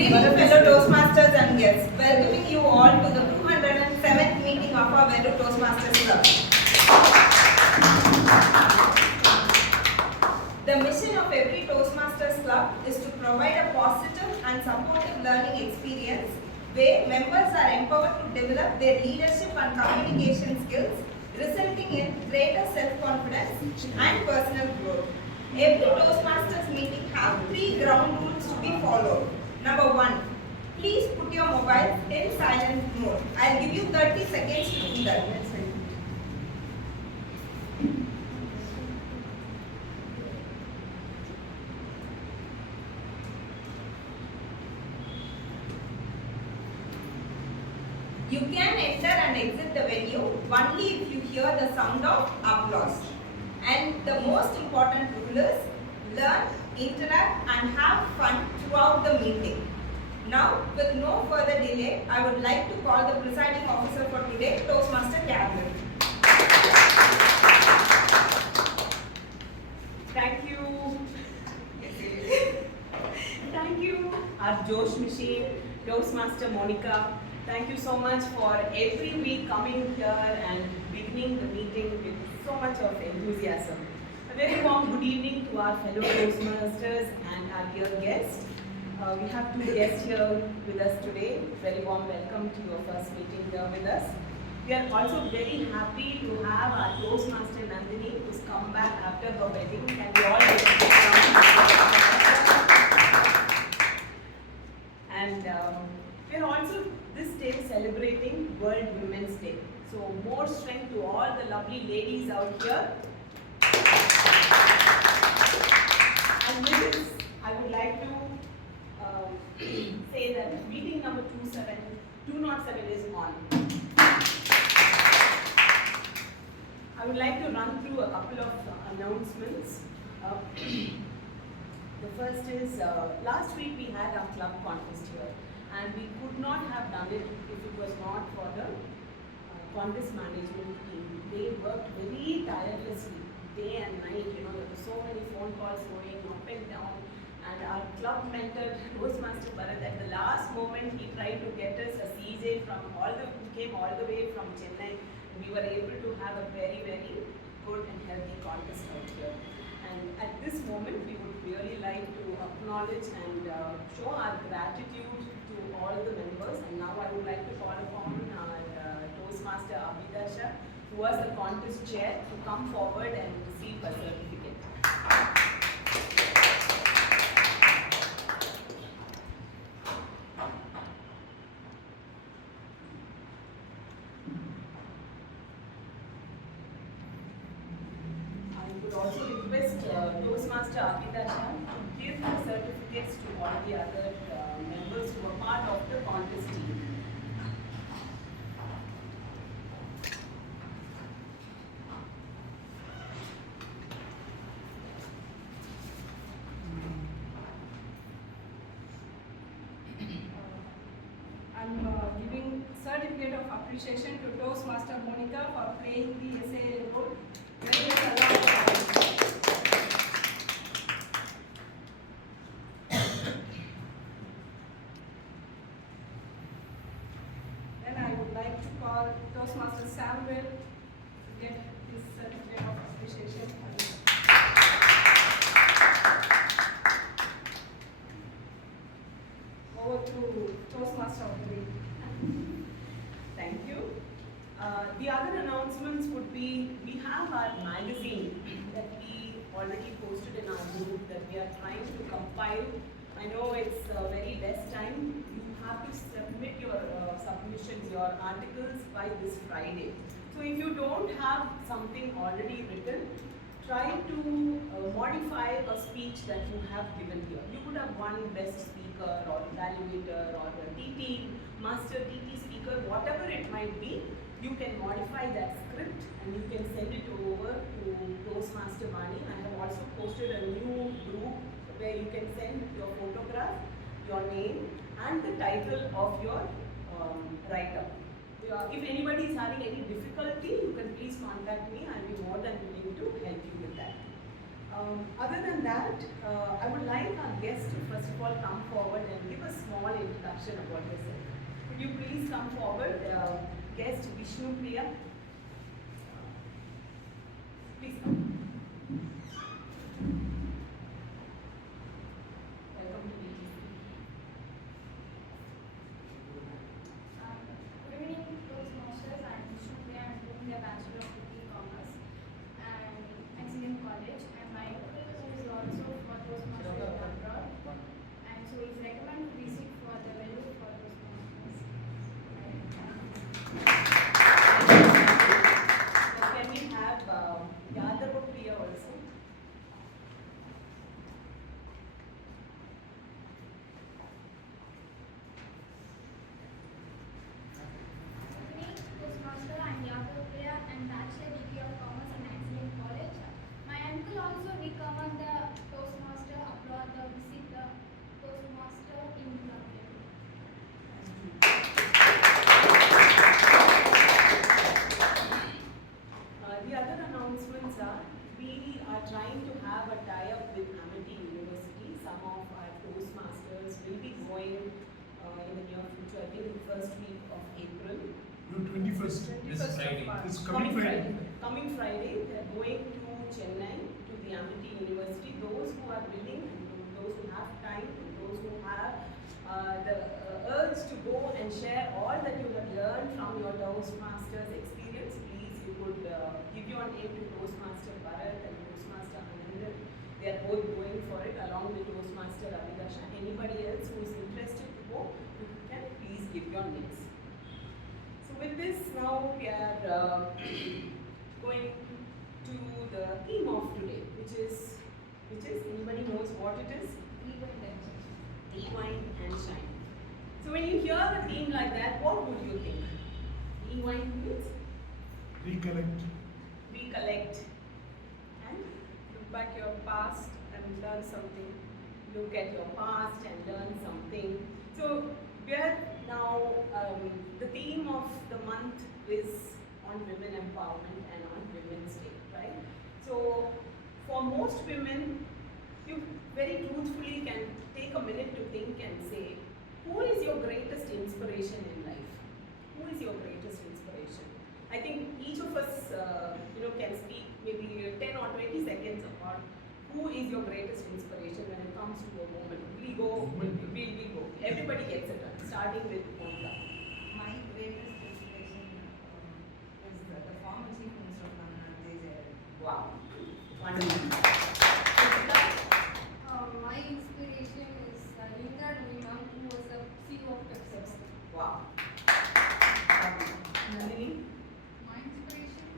evening, fellow Toastmasters and guests. Welcoming you all to the 207th meeting of our Vellore Toastmasters Club. The mission of every Toastmasters Club is to provide a positive and supportive learning experience where members are empowered to develop their leadership and communication skills, resulting in greater self-confidence and personal growth. Every Toastmasters meeting have 3 ground rules to be followed. Number 1, please put your mobile in silent mode. I'll give you 30 seconds to do that. You can enter and exit the venue only if you hear the sound of applause. And the most important rule is learn, interact and have fun throughout the meeting. Now, with no further delay, I would like to call the presiding officer for today, Toastmaster Cabinet. Thank you. Thank you, our Josh machine, Toastmaster Monica. Thank you so much for every week coming here and beginning the meeting with so much of enthusiasm. A very warm good evening to our fellow Toastmasters and our dear guests. We have 2 guests here with us today. Very warm welcome to your first meeting here with us. We are also very happy to have our Toastmaster Nandini who's come back after her wedding. Can we all get a big round of applause? And we are also this day celebrating World Women's Day. So more strength to all the lovely ladies out here. And with this, I would like to say that meeting number 207 is on. I would like to run through a couple of announcements. The first is, last week we had our club contest here. And we could not have done it if it was not for the contest management team. They worked very tirelessly, day and night. You know, there were so many phone calls going up and down. And our club mentor, Toastmaster Bharat, at the last moment, he tried to get us a CJ came all the way from Chennai. We were able to have a very, very good and healthy contest out here. And at this moment, we would really like to acknowledge and show our gratitude to all the members. And now I would like to call upon our Toastmaster Abhidasha, who was the contest chair, to come forward and receive a certificate. I would also request Toastmaster Abhidasha to give the certificates to all the other members who are part of the contest team. I'm giving certificate of appreciation to Toastmaster Monica for playing the essay role. Very well. Then I would like to call Toastmaster Samuel to get his certificate of appreciation. Over to Toastmaster of the Week. Thank you. The other announcements would be, we have our magazine that we already posted in our group that we are trying to compile. I know it's very best time. You have to submit your submissions, your articles by this Friday. So if you don't have something already written, try to modify a speech that you have given here. You could have one best speaker or evaluator or a TT, master TT speaker, whatever it might be. You can modify that script and you can send it over to Toastmaster Vani. I have also posted a new group where you can send your photograph, your name and the title of your write-up. If anybody is having any difficulty, you can please contact me. I'll be more than willing to help you with that. Other than that, I would like our guest to first of all come forward and give a small introduction about yourself. Could you please come forward, guest Vishnu Priya? Please come. Welcome to BTC. Good evening, Toastmasters. I'm Vishnu Priya. I'm doing a Bachelor of E-Commerce and I'm in college. And my uncle who is also for Toastmasters abroad. And so he's recommended to visit for the Vellore for Toastmasters. Can we have Yadav Priya also? Good evening, Toastmaster. I'm Vellore Priya and Bachelor degree of Commerce in Excellent College. My uncle also recommend the Toastmaster abroad to visit the Toastmaster in London. The other announcements are, we are trying to have a tie-up with Amity University. Some of our Toastmasters will be going in the near future, I think in the first week of April. No, 21st. 21st This of Friday. March. This coming Friday. Coming Friday, they're going to Chennai, to the Amity University. Those who are willing, and those who have time, and those who have the urge to go and share all that you have learned from your Toastmasters experience, please, you could give your name to Toastmaster Bharat and Toastmaster Anand. They are both going for it along with Toastmaster Avidasha. Anybody else who is interested to go, you can please give your names. So with this, now we are going to the theme of today, which is anybody knows what it is? Rewind and shine. So when you hear the theme like that, what would you think? Rewind means recollect, and Look back your past and learn something. look at your past and learn something. So we are now, the theme of the month is on women empowerment and on Women's Day, right? So for most women, you very truthfully can take a minute to think and say, who is your greatest inspiration in life? Who is your greatest inspiration? I think each of us, can speak maybe 10 or 20 seconds about who is your greatest inspiration when it comes to a woman. We go. Everybody gets it done, starting with Monica. My greatest inspiration is the former Chief Minister of Tamil Nadu, J. Wow. Wonderful. My inspiration is Linda Luna, who was the CEO of Pepsi. Wow. Nandini? My inspiration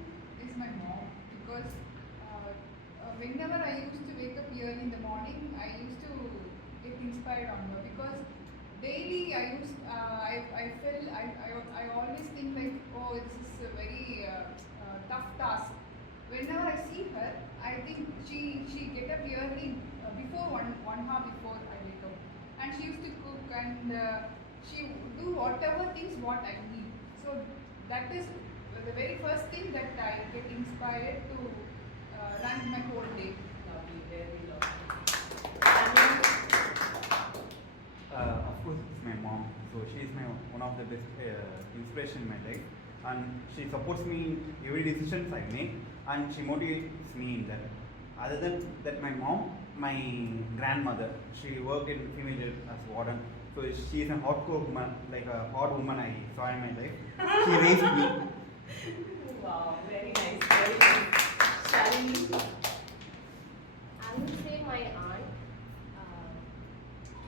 is my mom because whenever I used to wake up early in the morning, I used to get inspired on her because daily I always think like, oh, this is a very tough task. Whenever I see her, I think she get up early before one hour before I wake up, and she used to cook and she do whatever things what I need. So that is the very first thing that I get inspired to run my whole day. Lovely, very lovely. Of course, it's my mom. So she is one of the best inspiration in my life, and she supports me in every decisions I make, and she motivates me in that. Other than that, my mom, my grandmother, she worked in female jail as warden. So she is a hardcore woman, like a hard woman I saw in my life. She raised me. Wow, very nice, very nice. Shalini? I would say my aunt.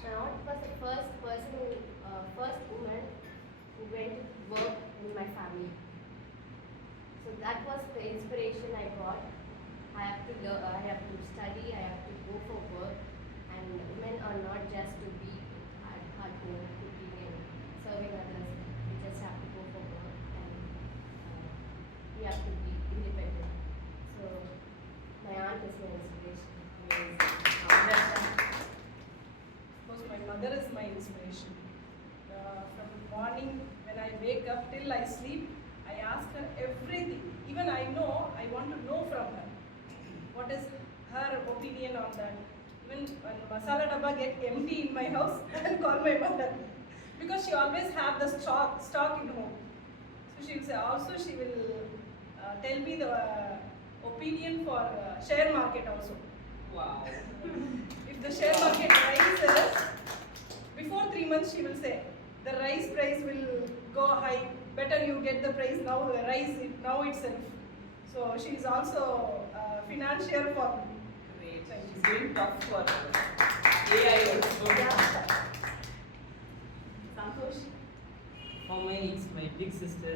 My aunt was the first woman who went to work in my family. So that was the inspiration I got. I have to learn, I have to study, I have to go for work, and women are not just to be at home cooking and serving others. We just have to go for work, and we have to be independent. So my aunt is my inspiration. Of course, my mother is my inspiration. From morning when I wake up till I sleep, I ask her everything. Even I know, I want to know from her what is her opinion on that. Even when masala dabba get empty in my house, I'll call my mother because she always have the stock in home. So she will say, also she will tell me the opinion for share market also. Wow. If the share market rises, before 3 months she will say, the rice price will go high, better you get the price now, rise it now itself. So she is also financier for me. Great. She's doing tough for AI also. Santosh? For me, it's my big sister,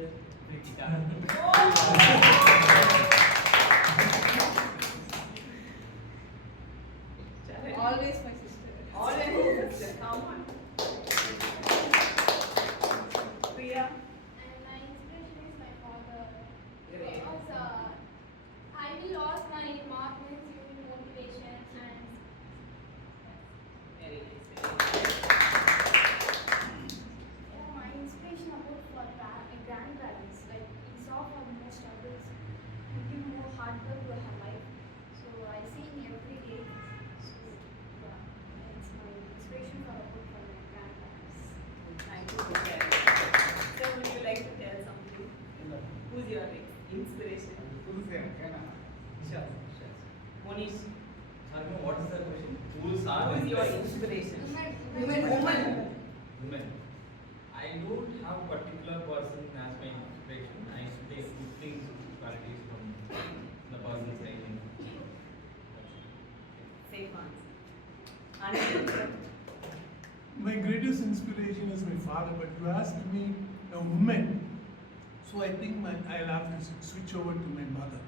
Kritika. Always my sister. Always sister. Come on. Priya? And my inspiration is my father. Great. Because I will lost my mark means you will motivation and Very nice. yeah, my inspiration about for grandparents. Like we saw for more struggles, give more hard work to her life. So I see him every day. So yeah, it's my inspiration for about for my grandparents. Thank you for sharing. So would you like to tell something? Who's your inspiration? Sure. Monish, What is the question? Who's who is your inspiration? Women. Women. I don't have particular person as my inspiration. I take good things, qualities from the person saying. Safe answer. My greatest inspiration is my father, but you asked me a woman, so I think I'll have to switch over to my mother.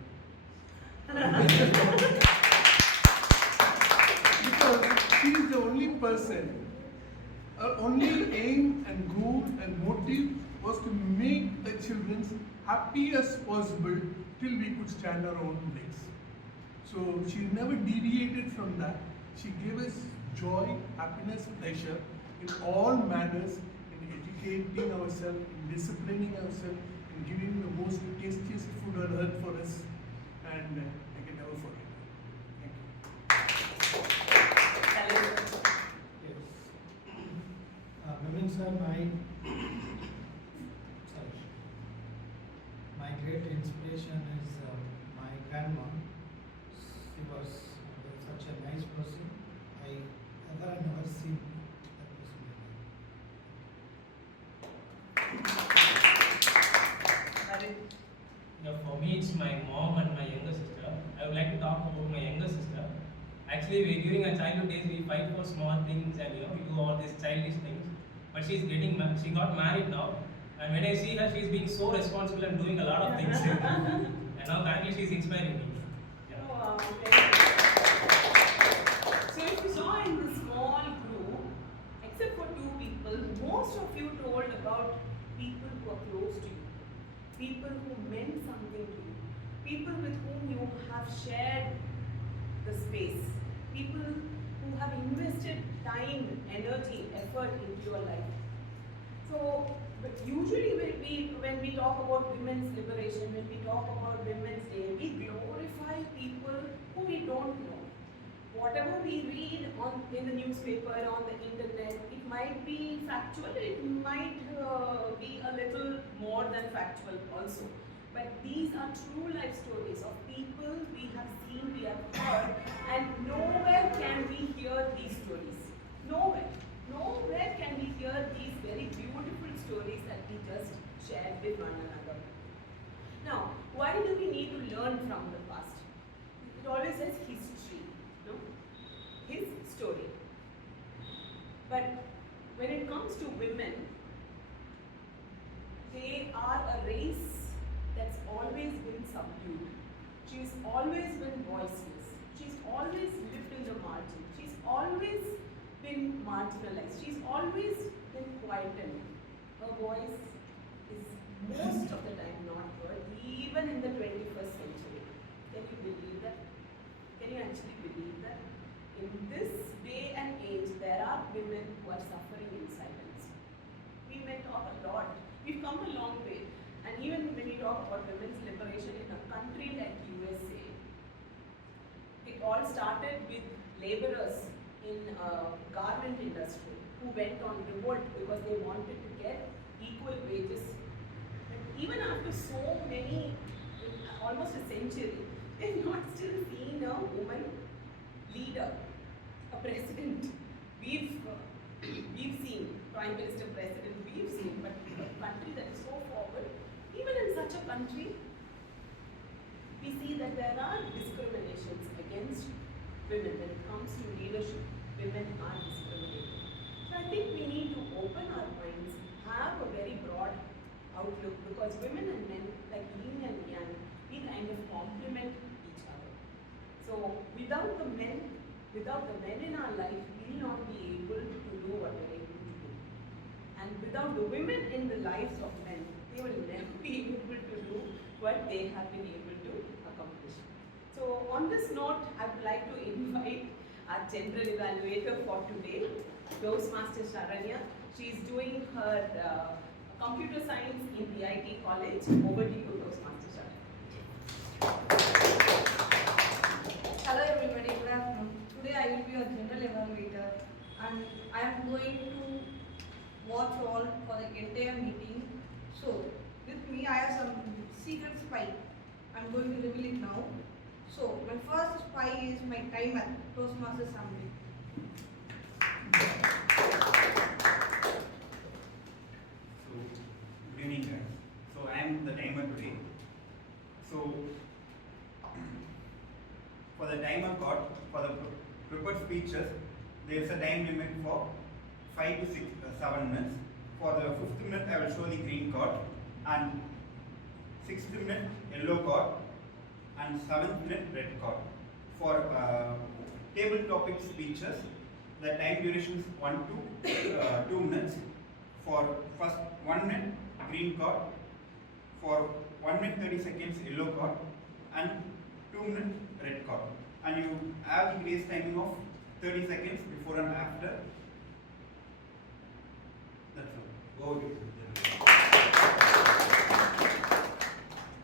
Because she is the only person, her only aim and goal and motive was to make the children happy as possible till we could stand our own legs. So she never deviated from that. She gave us joy, happiness, pleasure in all manners, in educating ourselves, in disciplining ourselves, in giving the most tastiest food on earth for us, and I can never forget that. Thank you. Yes. Women are my great inspiration is my grandma. She was such a nice person. I never seen that person Harit? Yeah, for me, it's my mom and my younger sister. I would like to talk about my younger sister. Actually, during our childhood days, we fight for small things and we do all these childish things. But she got married now. And when I see her, she's being so responsible and doing a lot of things. And now currently she's inspiring me. Yeah. Oh, so if you saw in the small group, except for 2 people, most of you told about people who are close to you, people who meant something to you, people with whom you have shared the space, people who have invested time, energy, effort into your life. So, but usually when we talk about women's liberation, when we talk about Women's Day, we glorify people who we don't know. Whatever we read in the newspaper, on the internet, it might be factual, it might be a little more than factual also. But these are true life stories of people we have seen, we have heard, and nowhere can we hear these stories. Nowhere. Nowhere can we hear these very beautiful stories that we just shared with one another. Now, why do we need to learn from the past? It always says history, no? His story. But when it comes to women, they are a race that's always been subdued. She's always been voiceless. She's always lived in the margin. She's always been marginalized. She's always been quietened. Her voice is most of the time not heard, even in the 21st century. Can you believe that? Can you actually believe that? In this day and age, there are women who are suffering in silence. We may talk a lot. We've come a long way. And even when we talk about women's liberation in a country like USA, it all started with laborers in garment industry who went on revolt because they wanted to get equal wages. But even after so many, almost a century, they've not still seen a woman leader, a president. We've seen prime minister, president, we've seen, but a country that is so forward, even in such a country, we see that there are discriminations against women. When it comes to leadership, women are discriminated. So I think we need to open our minds, have a very broad outlook, because women and men, like yin and yang, we kind of complement each other. So without the men in our life, we will not be able to do what we are able to do. And without the women in the lives of men, they will never be able to do what they have been able to accomplish. So on this note, I would like to invite our general evaluator for today, Toastmaster Sharanya. She is doing her computer science in the IT college. Over to you, Toastmaster Sharanya. Hello everybody, good afternoon. Today I will be your general evaluator and I am going to watch all for the entire meeting. So with me I have some secret spy. I am going to reveal it now. So my first spy is my timer, Toastmaster Assembly. So, good evening guys. So I am the timer today. So for the timer got, for the prepared speeches, there is a time limit for 5 to 7 minutes. For the 5th minute, I will show the green card, and 6th minute, yellow card, and 7th minute, red card. For table topic speeches, the time duration is 1 to 2 minutes. For first 1 minute, green card. For 1 minute 30 seconds, yellow card, and 2 minute, red card. And you have the grace timing of 30 seconds before and after. That's all. Go to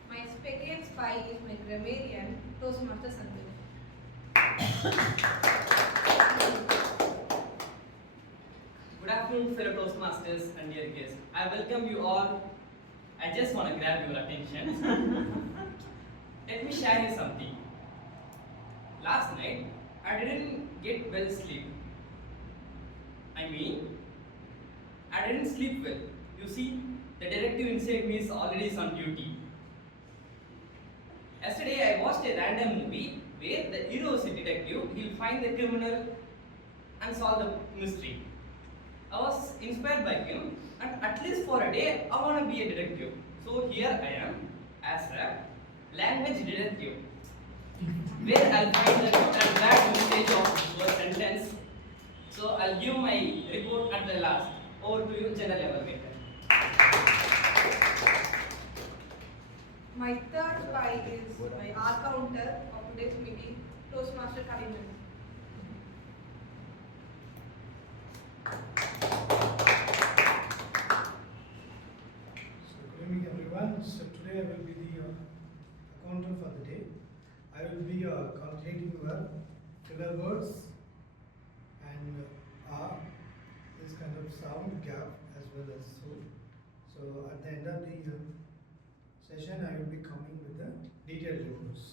My second spy is my grammarian, Toastmaster Sanjay. Good afternoon, fellow Toastmasters and dear guests. I welcome you all. I just want to grab your attention. Let me share you something. Last night, I didn't get well sleep. I mean, I didn't sleep well. You see, the detective inside me is already on duty. Yesterday, I watched a random movie where the hero is a detective. He'll find the criminal and solve the mystery. I was inspired by him, and at least for a day, I want to be a detective. So here I am as a language detective, where I'll find the good and bad usage of your sentence. So I'll give my report at the last. Over to you, general evaluator. My third spy is my R counter of today's meeting, Toastmaster Kaliman. So good evening everyone. So today I will be the accountant for the day. I will be calculating your filler words and R, this kind of sound gap as well as so. So at the end of the session I will be coming with the detailed reports.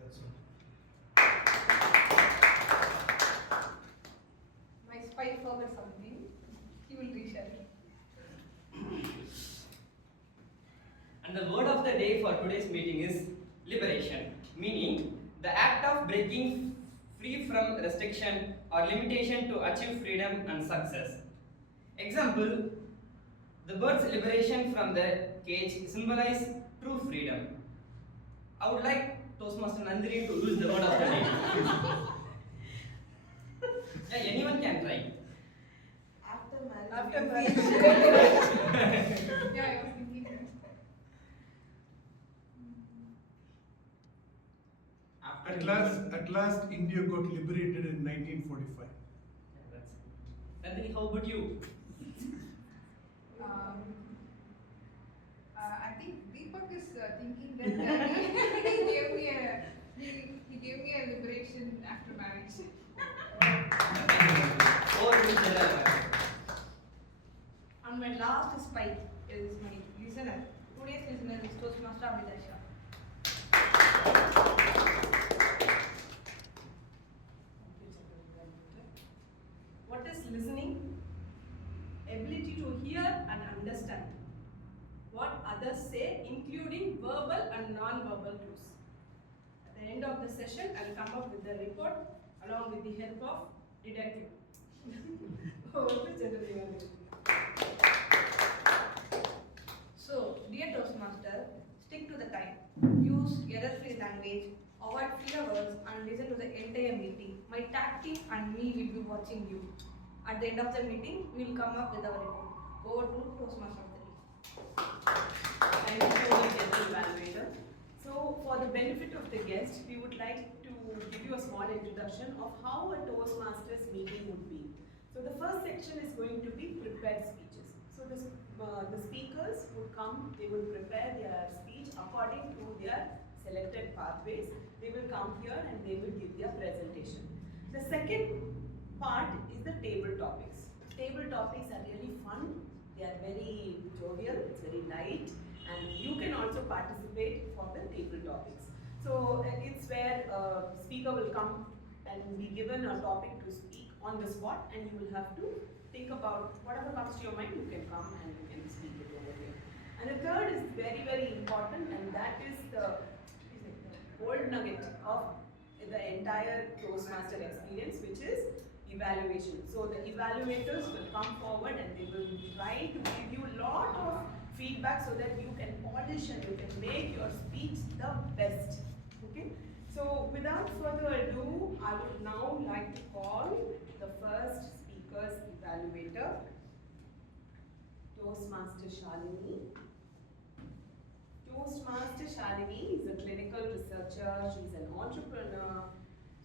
That's all. My spy forgot something. He will reshare it. And the word of the day for today's meeting is liberation, meaning the act of breaking free from restriction or limitation to achieve freedom and success. Example, the bird's liberation from the cage symbolize true freedom. I would like Toastmaster Nandini to use the word of the day. Yeah, anyone can try. After marriage. Yeah, I was thinking that. At last, India got liberated in 1945. Yeah, that's it. Nandini, how about you? I think Deepak is thinking that he gave me a liberation my last spike is my listener. Today's listener is Toastmaster Abhidasha. What is listening? Ability to hear and understand what others say, including verbal and non-verbal clues. At the end of the session, I will come up with the report along with the help of detective. Over to general evaluation. So, dear Toastmaster, stick to the time. Use error-free language, avoid filler words, and listen to the entire meeting. My tag team and me will be watching you. At the end of the meeting, we will come up with our report. Over to Toastmaster of the day. Thank you so much, General Evaluator. So, for the benefit of the guest, we would like to give you a small introduction of how a Toastmasters meeting would be. So, the first section is going to be prepared speeches. So, the speakers would come, they will prepare their speech according to their selected pathways. They will come here and they will give their presentation. The second part is the table topics. Table topics are really fun. They are very jovial, it's very light, and you can also participate for the table topics. So it's where a speaker will come and be given a topic to speak on the spot, and you will have to think about whatever comes to your mind, you can come and you can speak it over here. And the third is very, very important, and that is the gold nugget of the entire Toastmaster experience, which is evaluation. So the evaluators will come forward and they will try to give you a lot of feedback so that you can polish and you can make your speech the best. Okay? So without further ado, I would now like to call the first speaker's evaluator, Toastmaster Shalini. Toastmaster Shalini is a clinical researcher, she's an entrepreneur,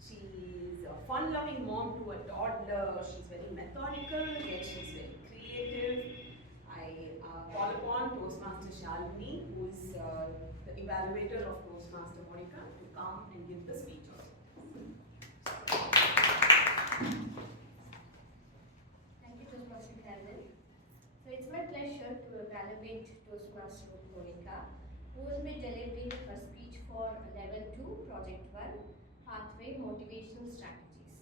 she's a fun-loving mom to a toddler, she's very methodical, yet she's very creative. I call upon Toastmaster Shalini, who is the evaluator of Toastmaster Monica, to come and give the speech. Thank you, Toastmaster Calvin. So it's my pleasure to evaluate Toastmaster Monica, who will be delivering her speech for Level 2, Project 1, Pathway Motivational Strategies.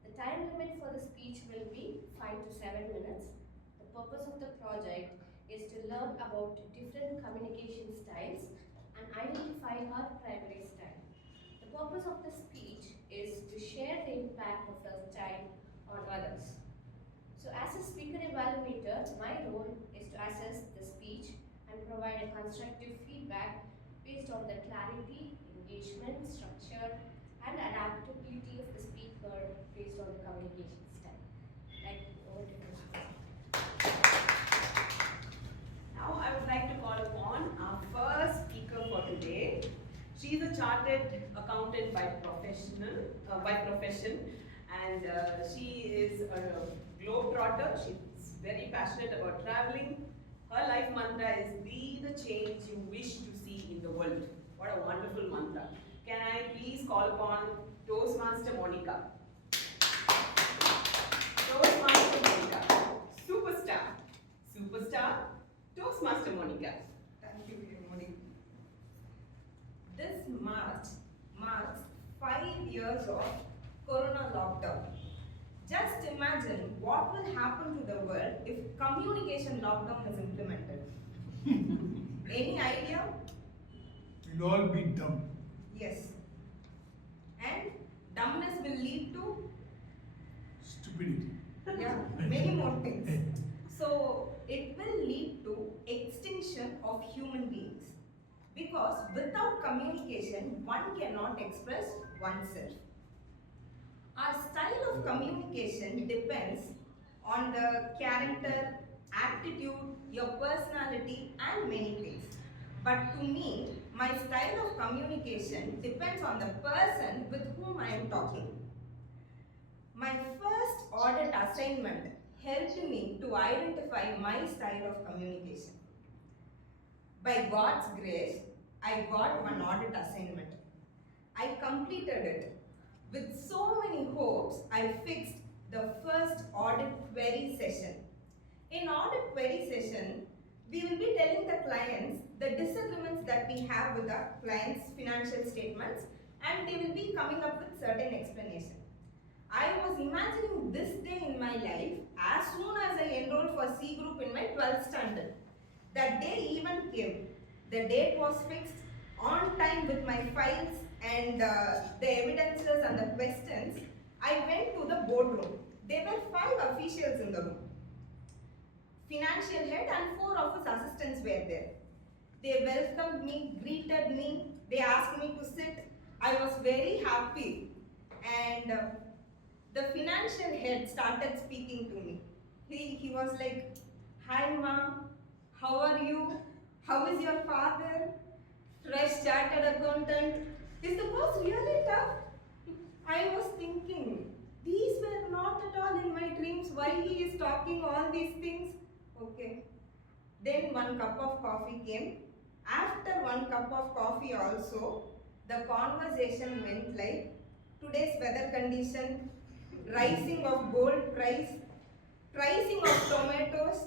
The time limit for the speech will be 5 to 7 minutes. The purpose of the project is to learn about different communication styles and identify her primary style. The purpose of the speech is to share the impact of her style on others. So as a speaker evaluator, my role is to assess the speech and provide a constructive feedback based on the clarity, engagement, structure, and adaptability of the speaker based on the communication style. Thank you. Over to you. Now I would like to call upon our first speaker for today. She is a chartered accountant by profession, and she is a globetrotter. She's very passionate about traveling. Her life mantra is be the change you wish to see in the world. What a wonderful mantra. Can I please call upon Toastmaster Monica? Toastmaster Monica. Superstar. Superstar. Toastmaster Monica. Thank you, Monica. This March marks 5 years of Corona lockdown. Just imagine what will happen to the world if communication lockdown is implemented. Any idea? We'll all be dumb. Yes. And dumbness will lead to Stupidity. many more things. So it will lead to extinction of human beings. Because without communication, one cannot express oneself. Our style of communication depends on the character, attitude, your personality, and many things. But to me, my style of communication depends on the person with whom I am talking. My first audit assignment helped me to identify my style of communication. By God's grace, I got one audit assignment. I completed it. With so many hopes, I fixed the first audit query session. In audit query We will be telling the clients the disagreements that we have with our clients' financial statements, and they will be coming up with certain explanation. I was imagining this day in my life as soon as I enrolled for C group in my 12th standard. That day even came. The date was fixed, on time with my files and the evidences and the questions. I went to the boardroom. There were 5 officials in the room. Financial head and 4 of his assistants were there. They welcomed me, greeted me, they asked me to sit. I was very happy, and the financial head started speaking to me. He was like, "Hi ma, how are you? How is your father? Fresh chartered accountant. Is the boss really tough?" I was thinking, these were not at all in my dreams. Why he is talking all these things? Okay. Then 1 cup of coffee came. After 1 cup of coffee also, the conversation went like, today's weather condition, rising of gold price, pricing of tomatoes.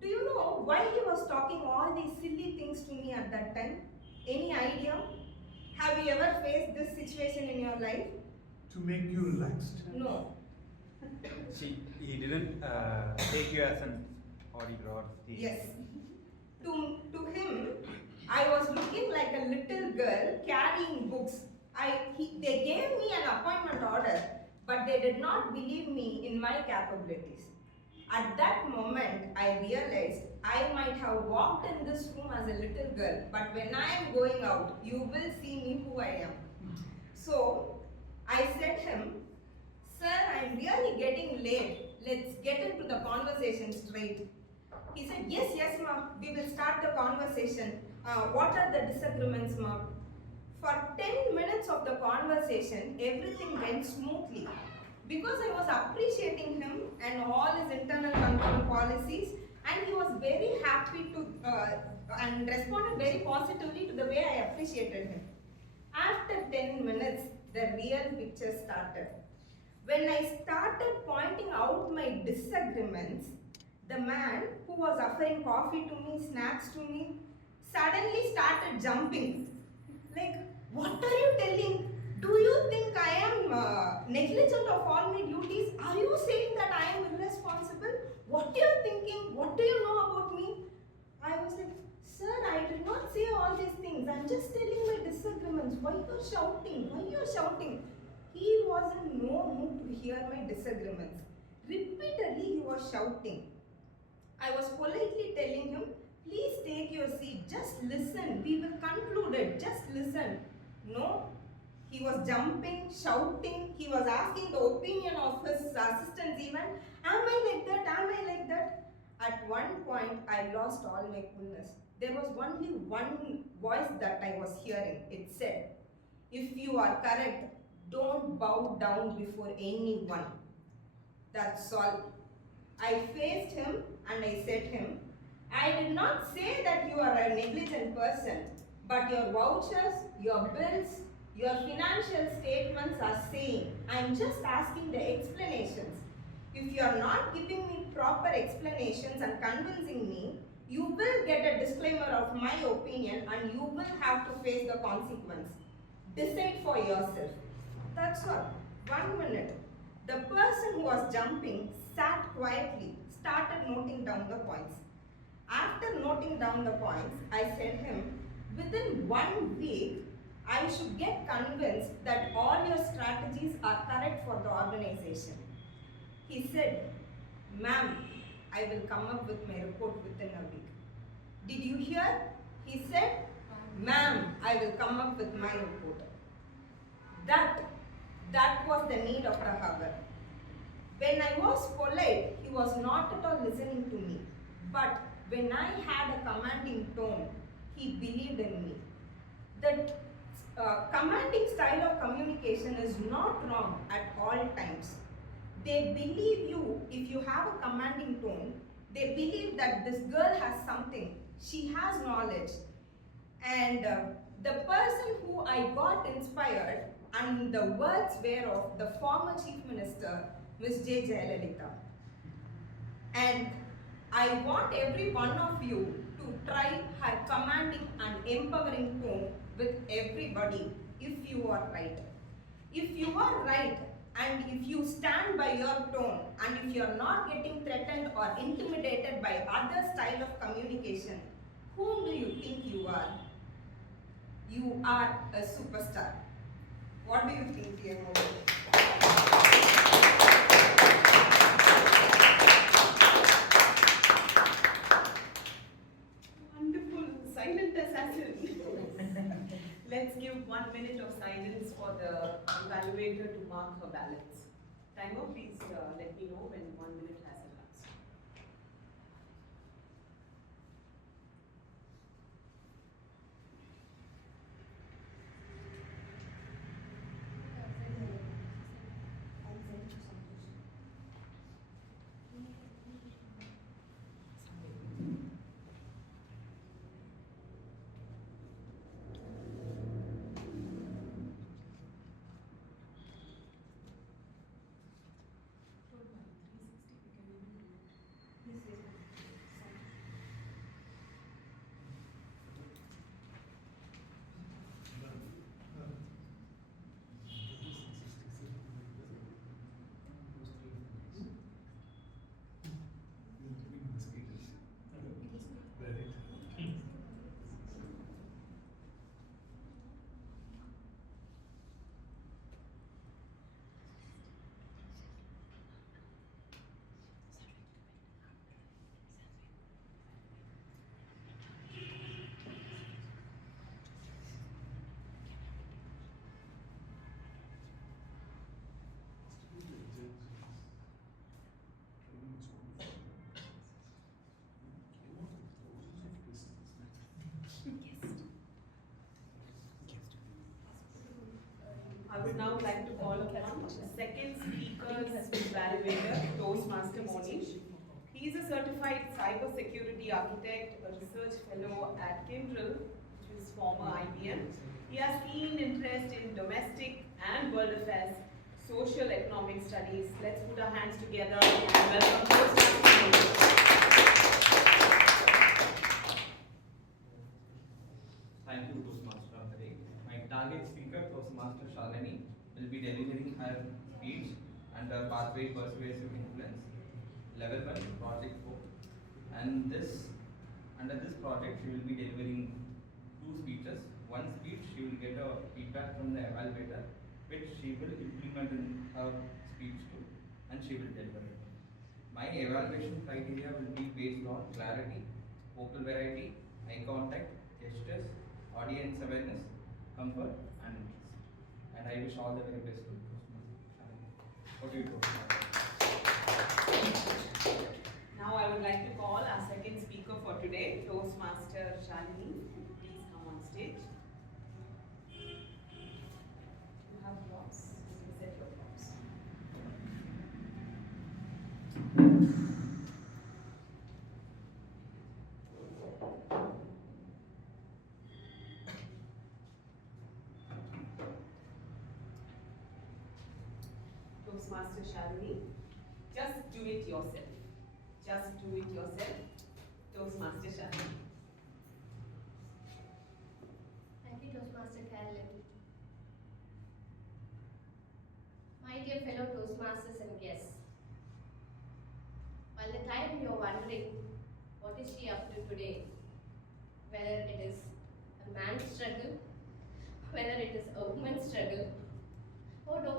Do you know why he was talking all these silly things to me at that time? Any idea? Have you ever faced this situation in your life? To make you relaxed. No. He didn't take you as an auditor or thief. Yes. To him, I was looking like a little girl carrying books. They gave me an appointment order, but they did not believe me in my capabilities. At that moment, I realized I might have walked in this room as a little girl, but when I am going out, you will see me who I am. So, I said him, "Sir, I am really getting late. Let's get into the conversation straight." He said, yes ma'am, we will start the conversation. What are the disagreements, ma'am? For 10 minutes of the conversation, everything went smoothly. Because I was appreciating him and all his internal control policies, and he was very happy to and responded very positively to the way I appreciated him. After 10 minutes, the real picture started. When I started pointing out my disagreements, the man who was offering coffee to me, snacks to me, suddenly started jumping. Like, what are you telling? Do you think I am negligent of all my duties? Are you saying that I am irresponsible? What are you thinking? What do you know about me? I was like, "Sir, I did not say all these things. I'm just telling my disagreements. Why you are shouting? Why you are shouting?" He was in no mood to hear my disagreements. Repeatedly, he was shouting. I was politely telling him, "Please take your seat. Just listen. We will conclude it. Just listen." No. He was jumping, shouting. He was asking the opinion of his assistants even. "Am I like that? Am I like that?" At one point, I lost all my coolness. There was only one voice that I was hearing. It said, "If you are correct, don't bow down before anyone." That's all. I faced him and I said him, "I did not say that you are a negligent person, but your vouchers, your bills, your financial statements are saying, I am just asking the explanations. If you are not giving me proper explanations and convincing me, you will get a disclaimer of my opinion and you will have to face the consequence. Decide for yourself." That's all. 1 minute. The person who was jumping sat quietly, started noting down the points. After noting down the points, I said him, "Within 1 week, I should get convinced that all your strategies are correct for the organization." He said, "Ma'am, I will come up with my report within a week." Did you hear? He said, "Ma'am, I will come up with my report." That was the need of the hour. When I was polite, he was not at all listening to me. But when I had a commanding tone, he believed in me. The commanding style of communication is not wrong at all times. They believe you, if you have a commanding tone, they believe that this girl has something, she has knowledge. And the person who I got inspired, and the words were of the former Chief Minister, Ms. J. Jayalalitha. And I want every one of you to try her commanding and empowering tone with everybody if you are right. If you are right and if you stand by your tone and if you are not getting threatened or intimidated by other style of communication, whom do you think you are? You are a superstar. What do you think, dear Modi? Wonderful, silent assassin. Let's give 1 minute of silence for the evaluator to mark her ballots. Timer, please let me know when 1 minute has elapsed. I would now like to call upon the second speaker's evaluator, Toastmaster Monish. He is a certified cybersecurity architect, a research fellow at Kyndryl, which is former IBM. He has keen interest in domestic and world affairs, social economic studies. Let's put our hands together and welcome Toastmaster Monish. Thank you, Toastmaster Andre. My target speaker, Toastmaster Shalini, will be delivering her speech under Pathway Persuasive Influence, Level 1, Project 4. And under this project, she will be delivering 2 speeches. One speech, she will get a feedback from the evaluator, which she will implement in her speech too, and she will deliver it. My evaluation criteria will be based on clarity, vocal variety, eye contact, gestures, audience awareness, comfort, and interest. And I wish all the very best to Toastmaster. What do you do? Now I would like to call our second speaker for today, Toastmaster Shalini. Please come on stage. You have props. You can set your props. Toastmaster Shalini, just do it yourself. Just do it yourself. Toastmaster Shalini. Thank you, Toastmaster Carolyn. My dear fellow Toastmasters and guests, by the time you're wondering what is she up to today, whether it is a man's struggle, whether it is a woman's struggle, oh no,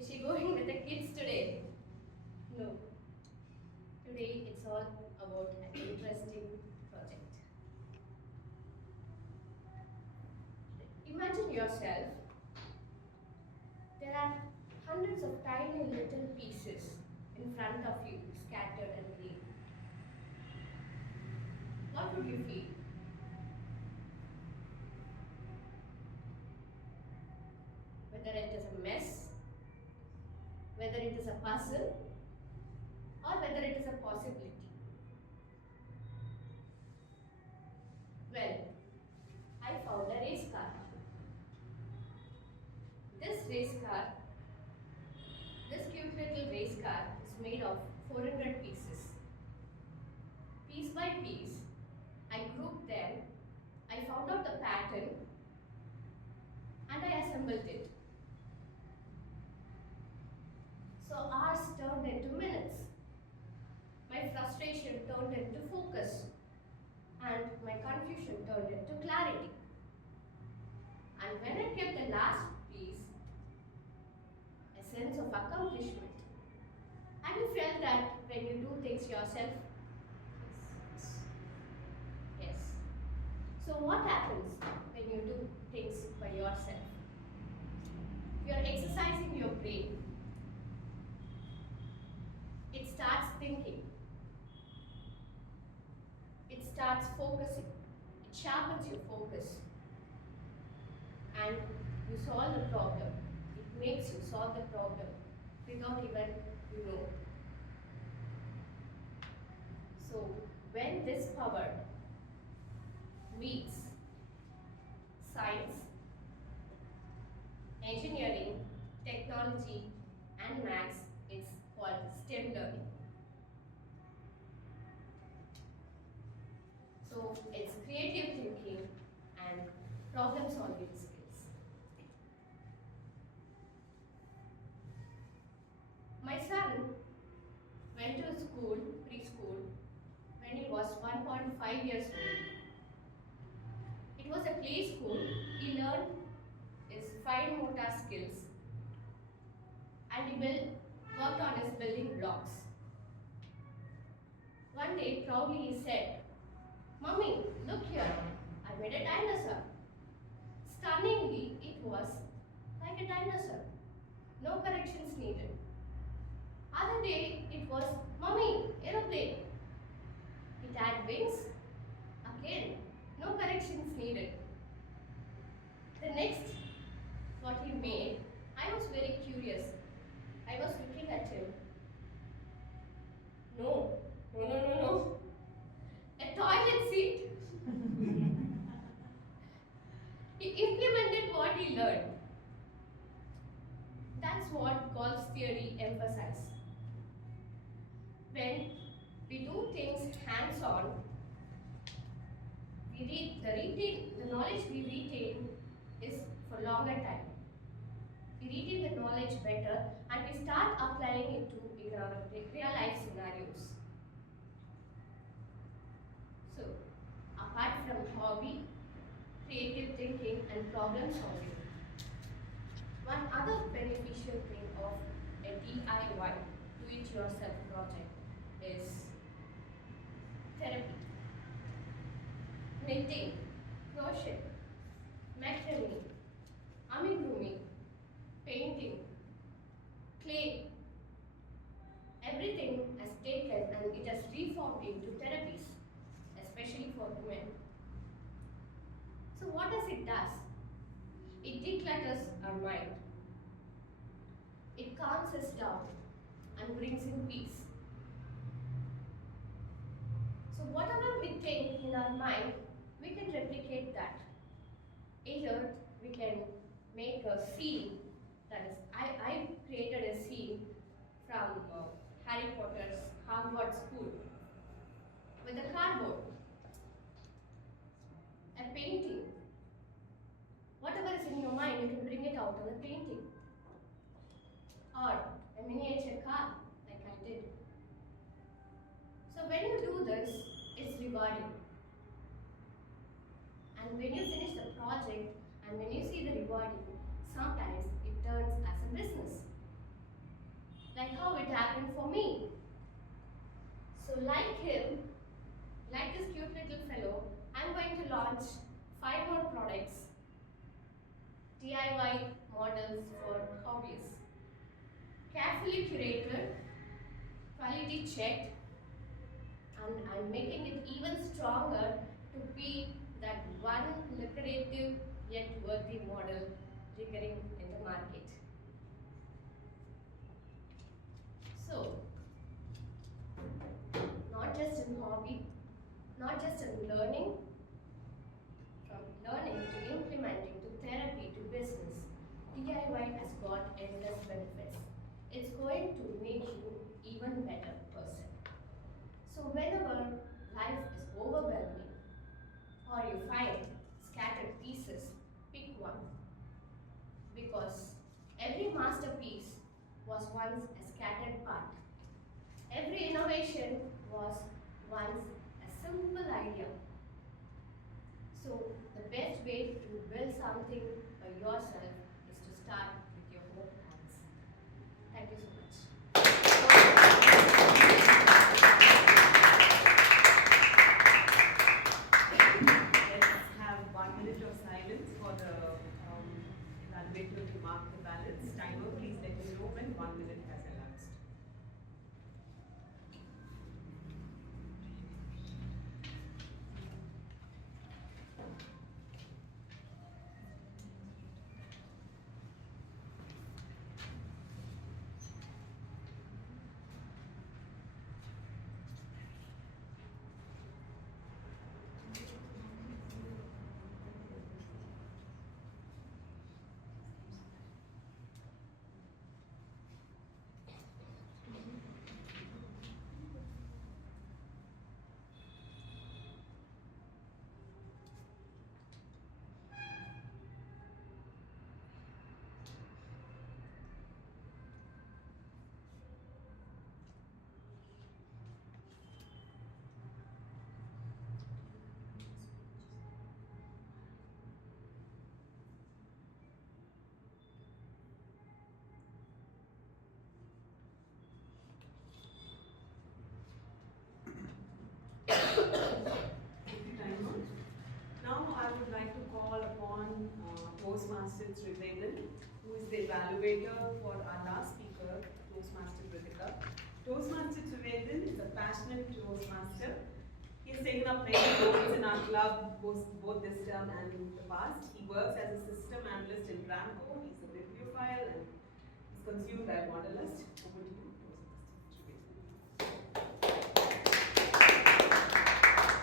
is she going with the kids today? No. Today it's all about an interesting project. Imagine yourself, there are hundreds of tiny little pieces in front of you, scattered and green. What would you feel? Whether it is a mess, whether it is a puzzle, or whether it is a possibility. Well, I found a race car. This cute little race car is made of 400 pieces. assembled it. So hours turned into minutes. My frustration turned into focus, and my confusion turned into clarity. And when I kept the last piece, a sense of accomplishment. Have you felt that when you do things yourself? Yes. So what happens when you do things by yourself? You are exercising your brain. It starts thinking. It starts focusing. It sharpens your focus. And you solve the problem. It makes you solve the problem without even you know. So when this power meets science, engineering, technology, and maths, it's called STEM learning. So it's creative thinking and problem solving skills. My son went to school, preschool, when he was 1.5 years old. It was a play school. He learned his fine motor skills and he worked on his building blocks. One day, proudly he said, "Mummy, look here, I made a dinosaur." Stunningly, it was like a dinosaur. No corrections needed. Other day, it was, "Mummy, aeroplane." It had wings. Again, no corrections needed. The next, what he made, I was very curious. I was looking at him. No. A toilet seat. He implemented what he learned. That's what golf theory emphasizes. When we do things hands-on, the knowledge we retain is for longer time. We retain the knowledge better and we start applying it in our real life scenarios. So, apart from hobby, creative thinking and problem solving, one other beneficial thing of a DIY, do-it-yourself project is therapy. Knitting, crochet, macrame, amigurumi, painting, clay, everything has taken and it has reformed into therapies, especially for women. So what does it do? It declutters our mind. It calms us down and brings in peace. So whatever we think in our mind, we can replicate that. Either we can make a scene, that is, I created a scene from Harry Potter's Hogwarts School with a cardboard, a painting. Whatever is in your mind, you can bring it out on a painting. Or a miniature car, like I did. So when you do this, it's rewarding. And when you finish the project and when you see the rewarding, sometimes it turns as a business. Like how it happened for me. So like him, like this cute little fellow, I'm going to launch 5 more products, DIY models for hobbies. Carefully curated, quality checked, and I'm making it even stronger to be that one lucrative yet worthy model recurring in the market. So, not just in hobby, not just in learning, from learning to implementing to therapy to business, DIY has got endless benefits. It's going to make you even better person. So whenever life is overwhelming or you find scattered pieces, pick one. Every masterpiece was once a scattered part. Every innovation was once a simple idea. So the best way to build something by yourself is to start with your own hands. Thank you so much. Let's have 1 minute of silence for the evaluator to mark the balance. Timer, please let me know when 1 minute has elapsed. Timer. Now I would like to call upon Toastmaster Triveden, who is the evaluator for our last speaker, Toastmaster Kritika. Toastmaster Triveden is a passionate Toastmaster. He has taken up many roles in our club, both this term and in the past. He works as a system analyst in Ramco. He's a bibliophile and is consumed by Wanderlust. Over to you, Toastmaster Triveden.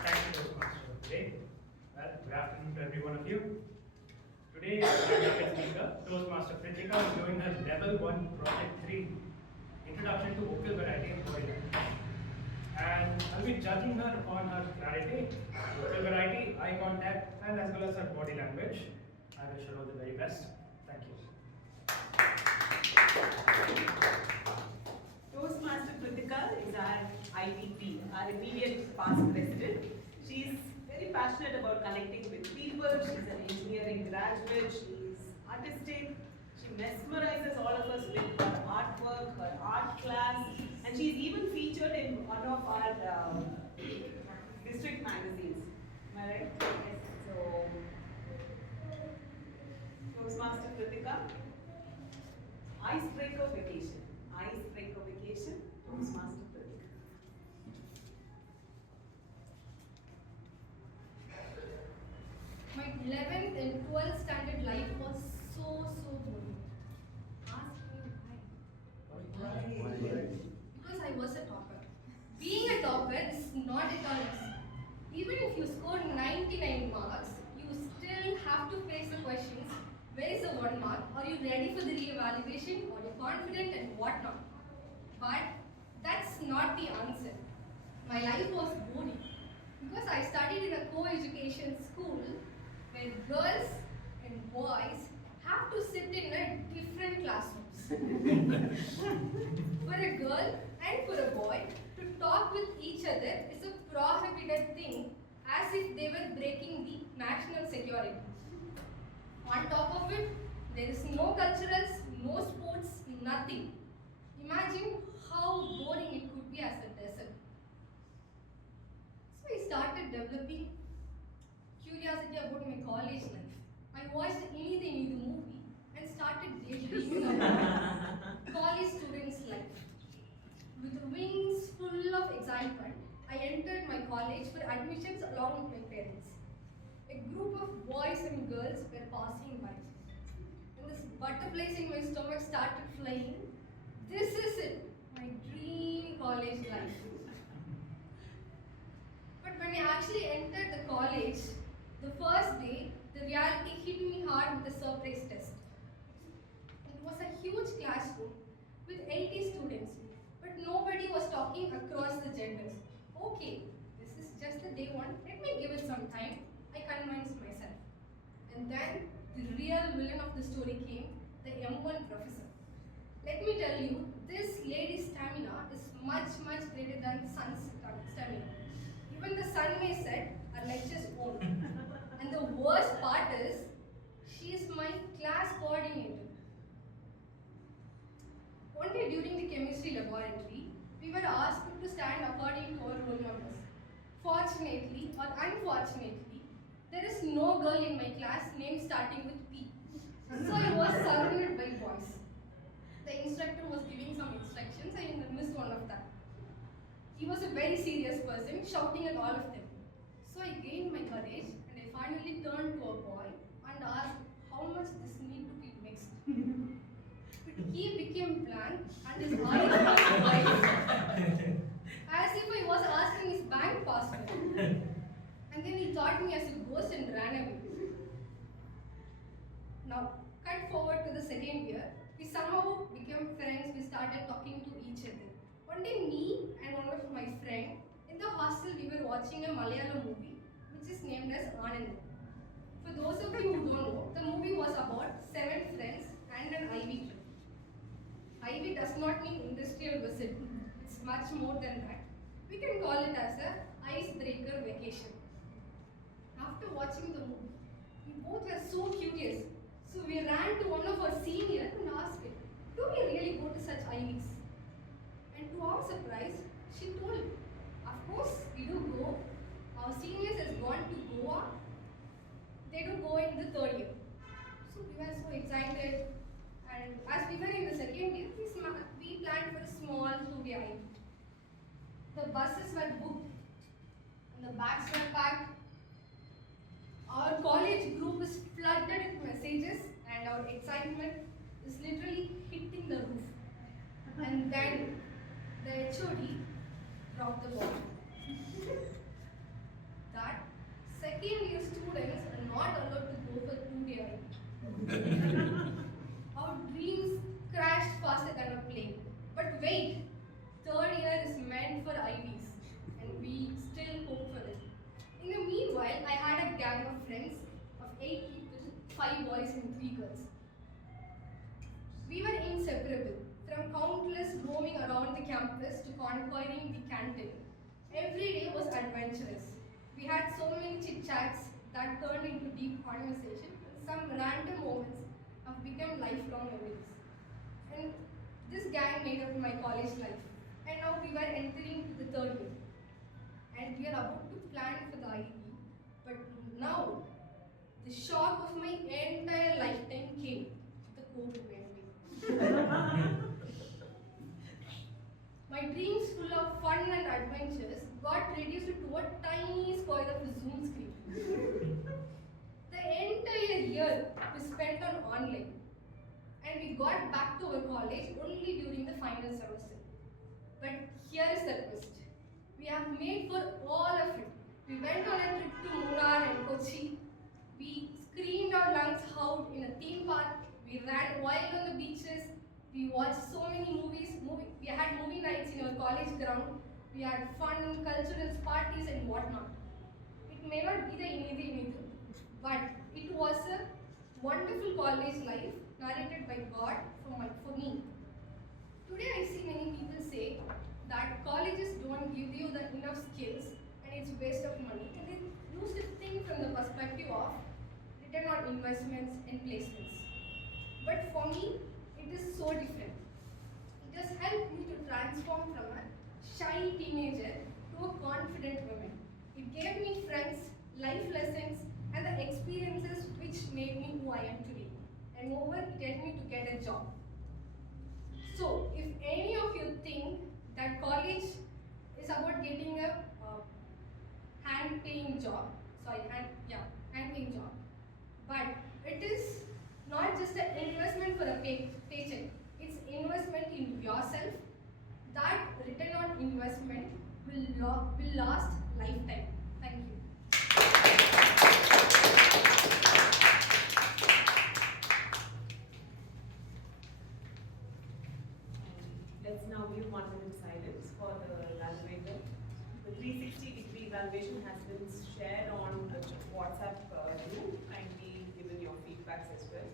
Thank you, Toastmaster. Today, well, good afternoon to every one of you. Today, our target speaker, Toastmaster Kritika, is doing her Level 1 Project 3, Introduction to Vocal Variety and Body Language. And I'll be judging her on her clarity, vocal variety, eye contact, and as well as her body language. I wish her all the very best. Thank you. Toastmaster Kritika is our IPP, our immediate past president. She's very passionate about connecting with people. She's an engineering graduate. She's artistic. She mesmerizes all of us with her artwork, her art class, and she's even featured in one of our district magazines. Am I right? Yes. So, Toastmaster Kritika, icebreaker vacation. Icebreaker vacation, Toastmaster Kritika. My 11th and 12th standard life was so boring. Ask me why. Because I was a topper. Being a topper is not at all easy. Even if you scored 99 marks, you still have to face the questions, where is the 1 mark, are you ready for the re-evaluation, are you confident and whatnot. But that's not the answer. My life was boring because I studied in a co-education school where girls and boys have to sit in a different classrooms. For a girl and for a boy to talk with each other is a prohibited thing, as if they were breaking the national security. On top of it, there is no culturals, no sports, nothing. Imagine how boring it could be as a desert. So I started developing curiosity about my college life. I watched anything in the movie and started daydreaming about college students' life. With wings full of excitement, I entered my college for admissions along with my parents. A group of boys and girls were passing by. When these butterflies in my stomach started flying, this is it, my dream college life. But when I actually entered the college, the first day, the reality hit me hard with a surprise test. It was a huge classroom with 80 students, but nobody was talking across the genders. Okay, this is just the day one, let me give it some time, I convinced myself. And then the real villain of the story came, the M1 professor. Let me tell you, this lady's stamina is much greater than the sun's stamina. Even the sun may set, her lectures won't. And the worst part is, she is my class coordinator. One day during the chemistry laboratory, we were asked to stand according to our roll numbers. Fortunately or unfortunately, there is no girl in my class name starting with P. So I was surrounded by boys. The instructor was giving some instructions and I missed one of them. He was a very serious person, shouting at all of them. So I gained my courage and I finally turned to a boy and asked how much this need to be mixed. But he became blank and his eyes were wide, as if I was asking his bank password. And then he thought me as a ghost and ran away. Now, cut forward to the second year, we somehow became friends, we started talking to each other. One day, me and one of my friends, in the hostel, we were watching a Malayalam movie, which is named as Anand. For those of you who don't know, the movie was about 7 friends and an Ivy trip. Ivy does not mean industrial visit, it's much more than that. We can call it as a icebreaker vacation. After watching the movie, we both were so curious. So we ran to one of our seniors and asked him, do we really go to such Ivies? And to our surprise, she told, of course we do go. Our seniors has gone to Goa. They do go in the 3rd year. So we were so excited. And as we were in the 2nd year, we planned for a small 2-day Ivy. The buses were booked and the bags were packed. Our college group is flooded with messages and our excitement is literally hitting the roof. And then the HOD dropped the ball. That 2nd year students are not allowed to go for 2-day Ivy. Our dreams crashed faster than a plane. But wait, 3rd year is meant for Ivies and we still hope for it. In the meanwhile, I had a gang of friends of 8 people, 5 boys and 3 girls. We were inseparable, from countless roaming around the campus to conquering the canteen. Every day was adventurous. We had so many chit-chats that turned into deep conversation. Some random moments have become lifelong memories. And this gang made up my college life. And now we were entering the 3rd year. And we are about to plan for the IB. But now, the shock of my entire lifetime came. The COVID went. My dreams full of fun and adventures got reduced to a tiny square of a Zoom screen. The entire year we spent on online. And we got back to our college only during the final semester. But here is the twist. We have made for all of it. We went on a trip to Munnar and Kochi. We screamed our lungs out in a theme park. We ran wild on the beaches. We watched so many movies. We had movie nights in our college ground. We had fun, cultural parties and whatnot. It may not be the Inidu, but it was a wonderful college life narrated by God for me. Today I see many people say that colleges don't give you the enough skills and it's waste of money, and they use this thing from the perspective of return on investments and placements. But for me, it is so different. It has helped me to transform from a shy teenager to a confident woman. It gave me friends, life lessons, and the experiences which made me who I am today. And moreover, it helped me to get a job. So, if any of you think that college is about getting a hand-paying job, hand-paying job, but it is not just an investment for a paycheck. It's investment in yourself. That return on investment will last lifetime. Thank you. Let's now give 1 minute silence for the evaluator. The 360-degree evaluation has been shared on the WhatsApp group. Kindly given your feedbacks as well.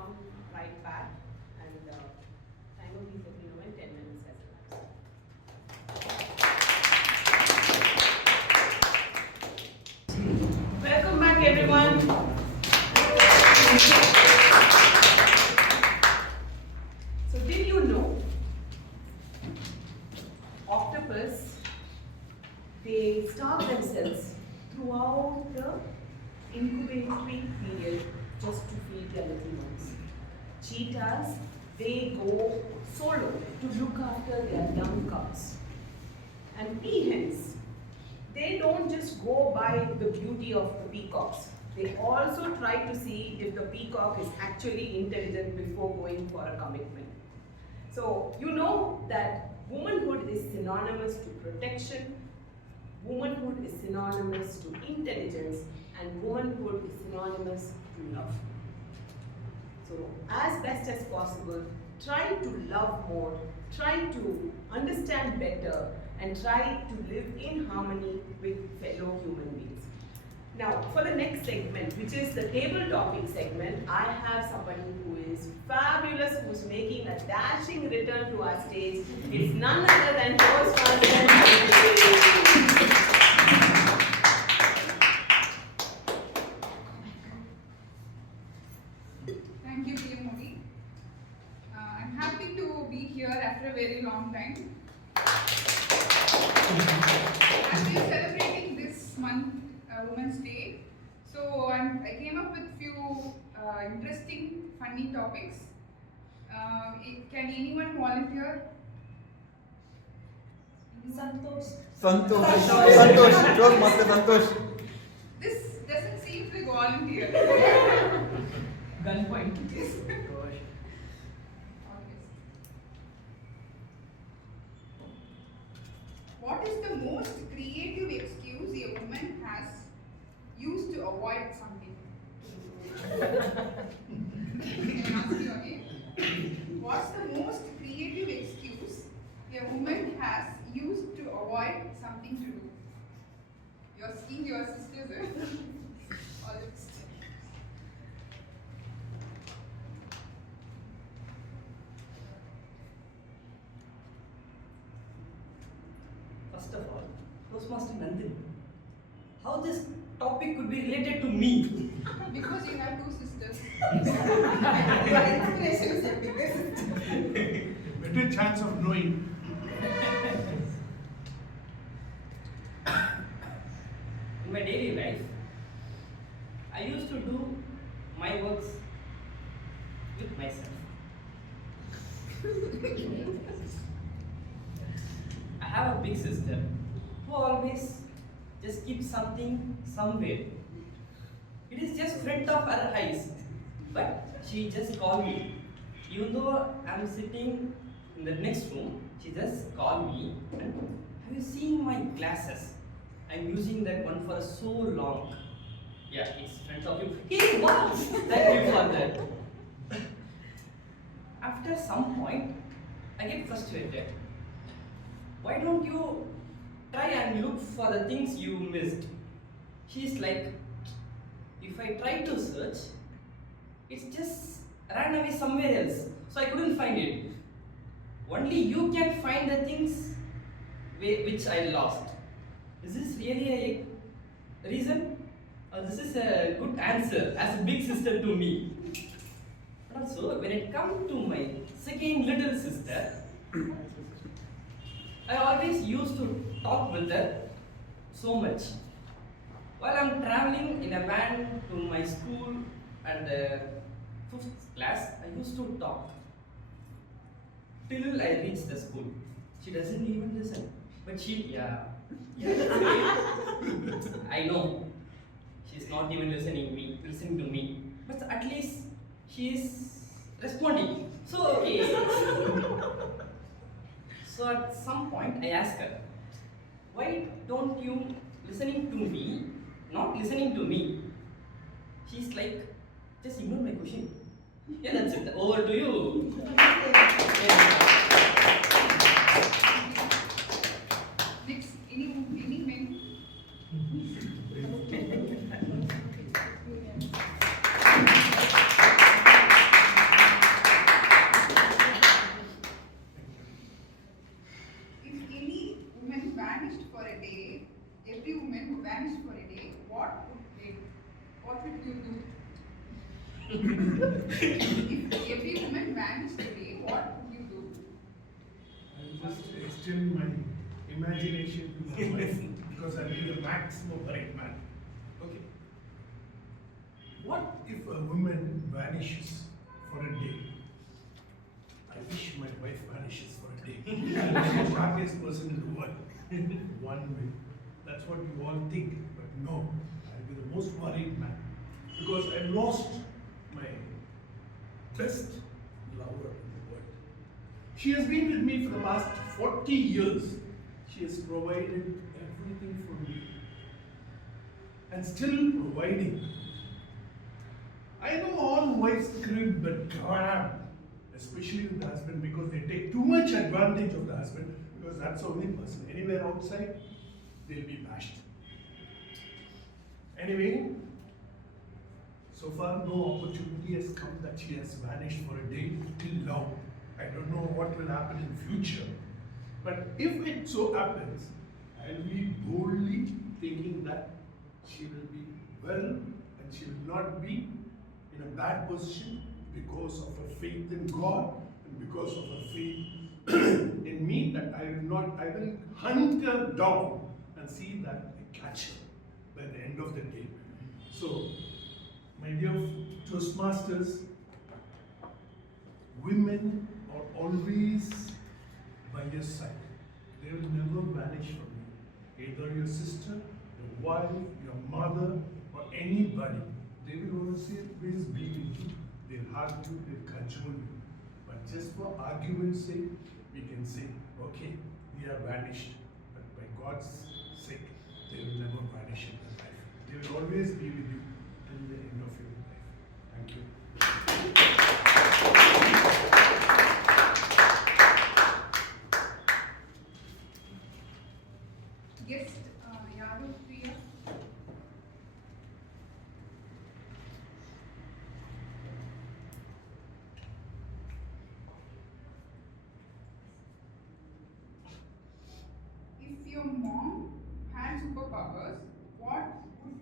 come right back, and time will be taken over in 10 minutes as well. Welcome back, everyone. So did you know octopus, they starve themselves throughout the incubatory period just to feed their little ones. Cheetahs, they go solo to look after their young cubs. And peahens, they don't just go by the beauty of the peacocks. They also try to see if the peacock is actually intelligent before going for a commitment. So you know that womanhood is synonymous to protection, womanhood is synonymous to intelligence, and womanhood is synonymous to love. So as best as possible, try to love more, try to understand better, and try to live in harmony with fellow human beings. Now, for the next segment, which is the table topic segment, I have somebody who is fabulous, who's making a dashing return to our stage. It's none other than Toastmaster. Thank you, P. Modi. I'm happy to be here after a very long time. As we are celebrating this month, Women's Day, so I came up with few interesting, funny topics. Can anyone volunteer? Santosh. Toastmaster Santosh. This doesn't seem like volunteer. Gunpoint. Yes. What is the most creative excuse a woman has used to avoid something? Can I ask you again? What's the most creative excuse a woman has used to avoid something to do? You're seeing your sisters, eh? All the best. First of all, Toastmaster Nandini, how this topic could be related to me? Because you have two sisters. Your inspiration is the biggest. Better chance of knowing. In my daily life, I used to do my works with myself. I have a big sister who always just keeps something somewhere. It is just front of her eyes, but she just called me. Even though I'm sitting in the next room, she just called me and have you seen my glasses? I'm using that one for so long. Yeah, it's front of you. Hey, wow! Thank you for that. After some point, I get frustrated. Why don't you try and look for the things you missed? She's like, if I try to search, it's just ran away somewhere else. So I couldn't find it. Only you can find the things which I lost. Is this really a reason? Or this is a good answer as a big sister to me? But also, when it comes to my second little sister, I always used to talk with her so much. While I'm traveling in a van to my school at the 5th class, I used to talk till I reach the school. She doesn't even listen. But yeah, I know. She's not even listening to me. But at least she is responding. So okay. So at some point I asked her, why don't you listening to me, not listening to me? She's like, just ignore my question. Yeah, that's it. Over to you. Next, any men? If every woman vanished today, what would you do? I'll just extend my imagination to my life because I'll be the maximum right man. Okay. What if a woman vanishes for a day? I wish my wife vanishes for a day. I'm the happiest person in the world. One way. That's what you all think. But no, I'll be the most worried man. Because I've lost my best lover in the world. She has been with me for the past 40 years. She has provided everything for me. And still providing. I know all wives crib and grab, especially with the husband, because they take too much advantage of the husband, because that's the only person. Anywhere outside, they'll be bashed. Anyway, so far no opportunity has come that she has vanished for a day till now. I don't know what will happen in future. But if it so happens, I'll be boldly thinking that she will be well and she will not be in a bad position because of her faith in God and because of her faith in me, that I will hunt her down and see that I catch her by the end of the day. So, my dear Toastmasters, women are always by your side. They will never vanish from you. Either your sister, your wife, your mother, or anybody. They will always be with you. They'll hug you, they'll cajole you. But just for argument's sake, we can say, okay, we are vanished. But by God's sake, they will never vanish in your life. They will always be with you till the end of your life. Thank you. Guest, Yadu Priya. If your mom had superpowers, what would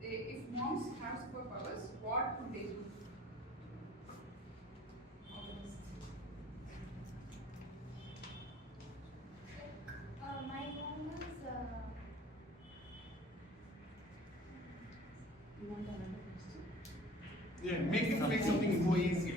they, if moms have superpowers, what would they do? My mom is. You want another question? Yeah, make something more easier.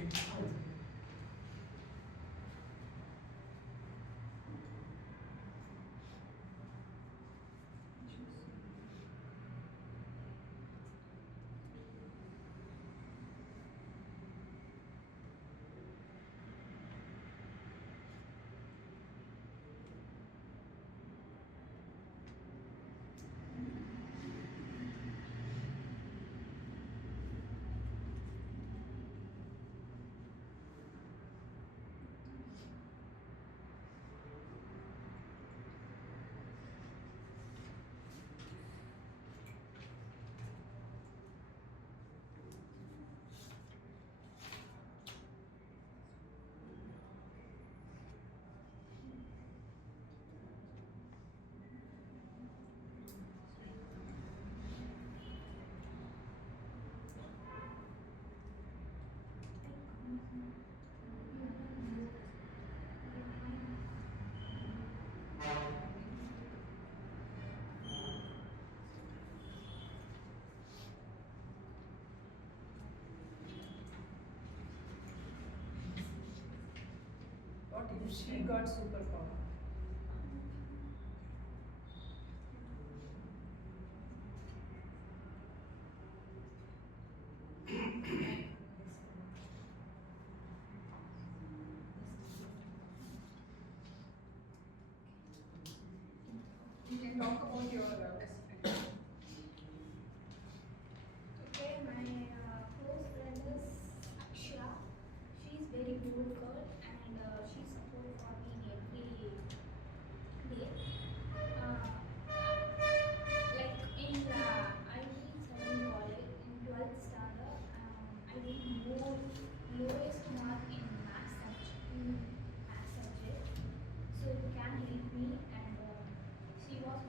What if she got superpower? You can talk about your best friend. Okay, my close friend is Aksha. She's very good girl and she supports for me every day. Like in I did 7 college in 12th standard. I did more lowest mark in math subject. So you can help me and she was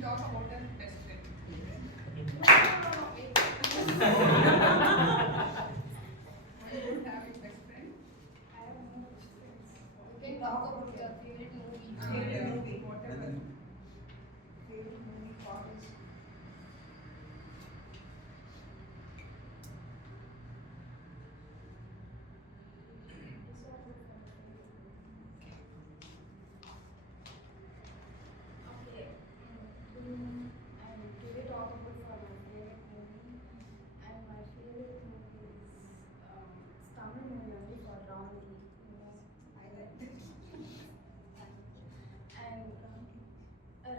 will talk about her best friend. I don't have a best friend. I have no best friends. You can talk about your favorite movie. Favorite movie. Whatever. Favorite movie, college. Okay. I will today talk about for my favorite movie, and my favorite movie is Tamil movie only for Rongi. I like it. And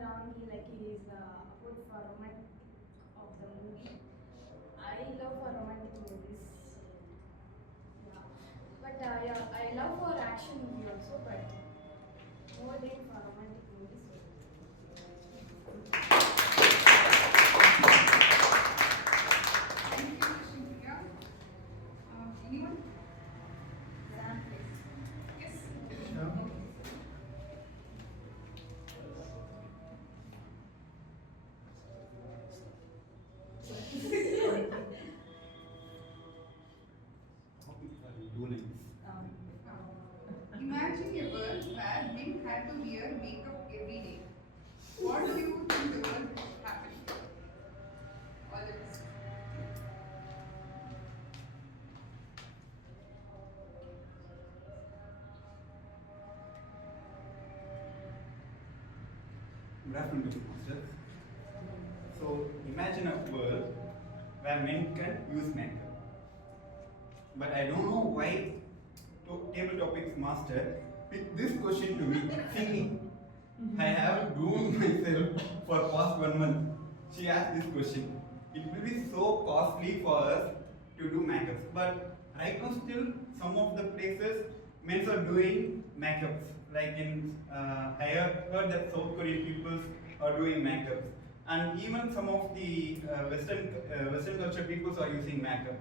Rongi, like he is good for romantic of the movie. I love for romantic movies. Yeah, but yeah, I love for action movie also, but more than for romantic movies. Thank you, Shriya. Anyone? Sam, please. Yes. Imagine a world where men had to wear makeup every day. What do you think the world would happen? All the best. Good afternoon, Toastmasters. So imagine a world where men can use makeup. But I don't know why Table Topics Master picked this question to me. See, I have doomed myself for past 1 month. She asked this question. It will be so costly for us to do makeups. But right now still some of the places men are doing makeups. Like I have heard that South Korean people are doing makeups. And even some of the Western culture people are using makeup.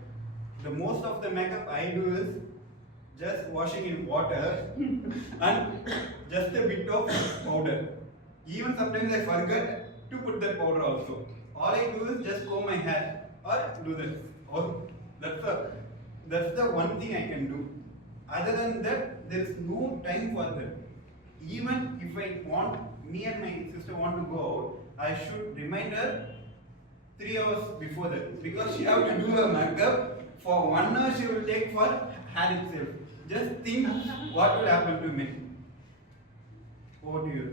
The most of the makeup I do is just washing in water and just a bit of powder. Even sometimes I forget to put that powder also. All I do is just comb my hair or do this. Oh, that's the one thing I can do. Other than that, there is no time for that. Even if me and my sister want to go out, I should remind her 3 hours before that, because she have to do her makeup for 1 hour. She will take for hair itself. Just think what will happen to me. Over to you.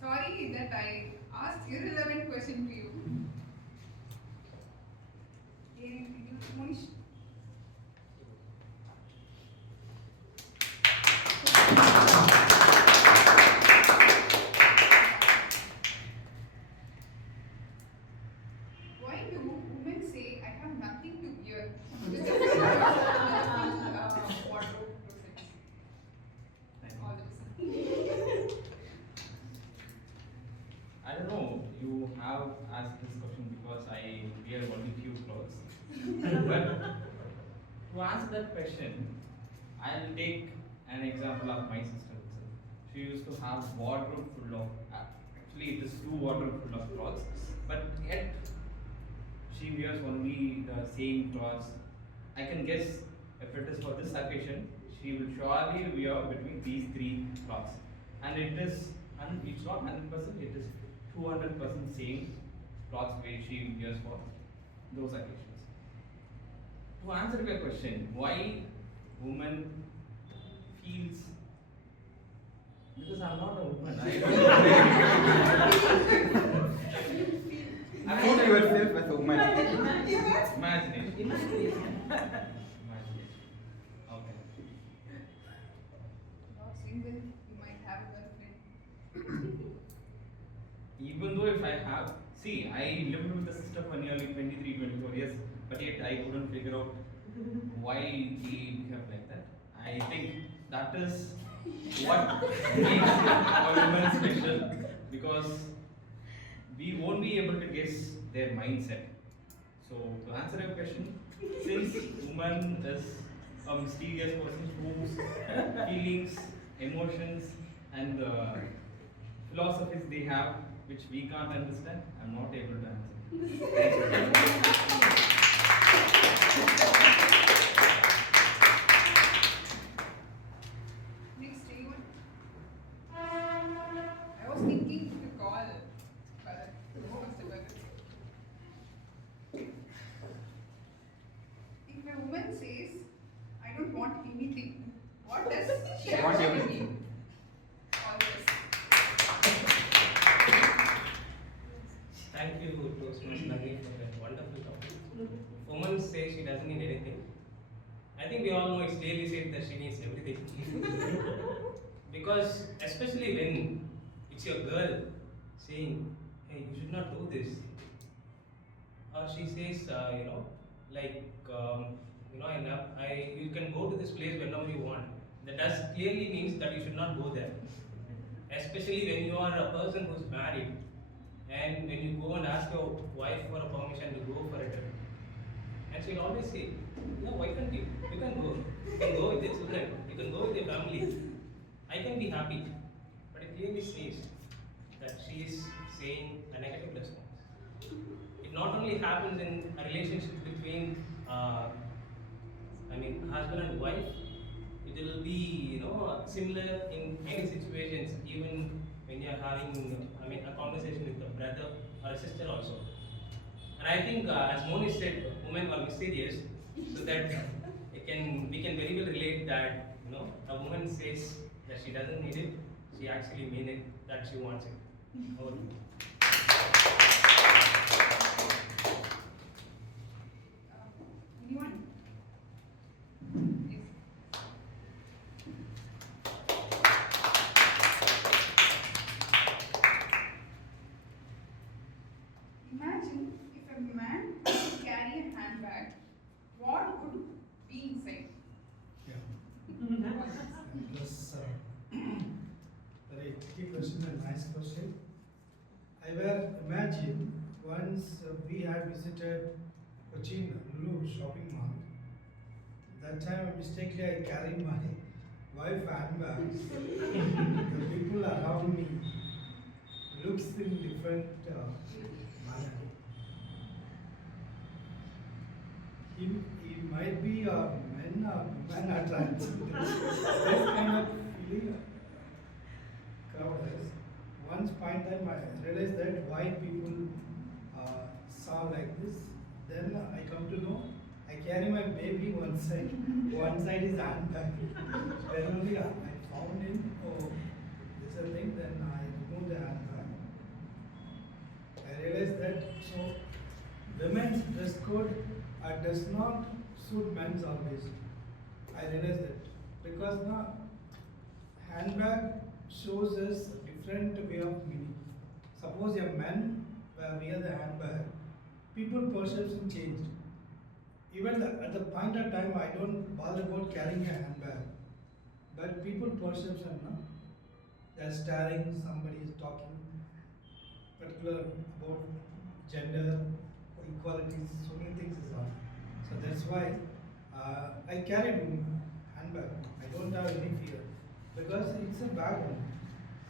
Sorry that I asked irrelevant question to you. Monish. Why do women say I have nothing to wear? Wardrobe process. All this. I don't know, you have asked this question because I wear only few clothes. But to answer that question, I'll take an example of my sister itself. She used to have wardrobe full of, actually it is 2 wardrobe full of clothes, but yet she wears only the same clothes. I can guess if it is for this occasion, she will surely wear between these 3 clothes. And it's not 100%, it is 200% same clothes which she wears for those occasions. To answer your question, why woman feels, because I'm not a woman. I Think yourself as a woman. Imagination. Imagination. Okay. You're single, you might have a girlfriend. Even though if I have, see, I lived with the sister for nearly 23, 24 years, but yet I couldn't figure out why he behaved like that. I think that is what makes a woman special, because we won't be able to guess their mindset. So to answer your question, since woman is a mysterious person whose feelings, emotions, and philosophies they have, which we can't understand, I'm not able to answer. Next, anyone? I was thinking to call Bharat. Toastmaster Bharat. If a woman says, I don't want anything, what does she I want actually everything. mean? Always. Thank you, Toastmaster Nagini, for that wonderful topic. Woman says she doesn't need anything. I think we all know it's clearly said that she needs everything. Because especially when it's your girl saying, hey, you should not do this. Or she says, you can go to this place whenever you want. That does clearly means that you should not go there. Especially when you are a person who's married, and when you go and ask your wife for a permission to go for a trip, and she'll always say, yeah, why can't you? You can go. You can go with your children. You can go with your family. I can be happy. But it clearly says that she is saying a negative response. It not only happens in a relationship between husband and wife, it will be similar in many situations, even when you are having a conversation with a brother or a sister also. And I think as Moni said, women are mysterious, so that we can very well relate that a woman says that she doesn't need it, she actually means it, that she wants it. Over to you. Anyone? Yes. Imagine if a man could carry a handbag, what would be inside? Yeah. It was very tricky question and nice question. I will imagine once we had visited Cochin Lulu shopping mall. That time mistakenly I carried my wife handbag. The people around me looks in different manner. He might be a men or women attracted. This kind of feeling crowd has. Once point time I realized that why people saw like this. Then I come to know I carry my baby one side is handbag. Then only I found him, oh, this is a thing, then I removed the handbag. I realized that, so women's dress code does not suit men's always. I realized that because now handbag shows us a different way of meaning. Suppose a man wear the handbag, people perception changed. Even at the point of time, I don't bother about carrying a handbag, but people perception, no? They're staring, somebody is talking, particular about gender, equality, so many things is on. So that's why I carry handbag. I don't have any fear because it's a bag only.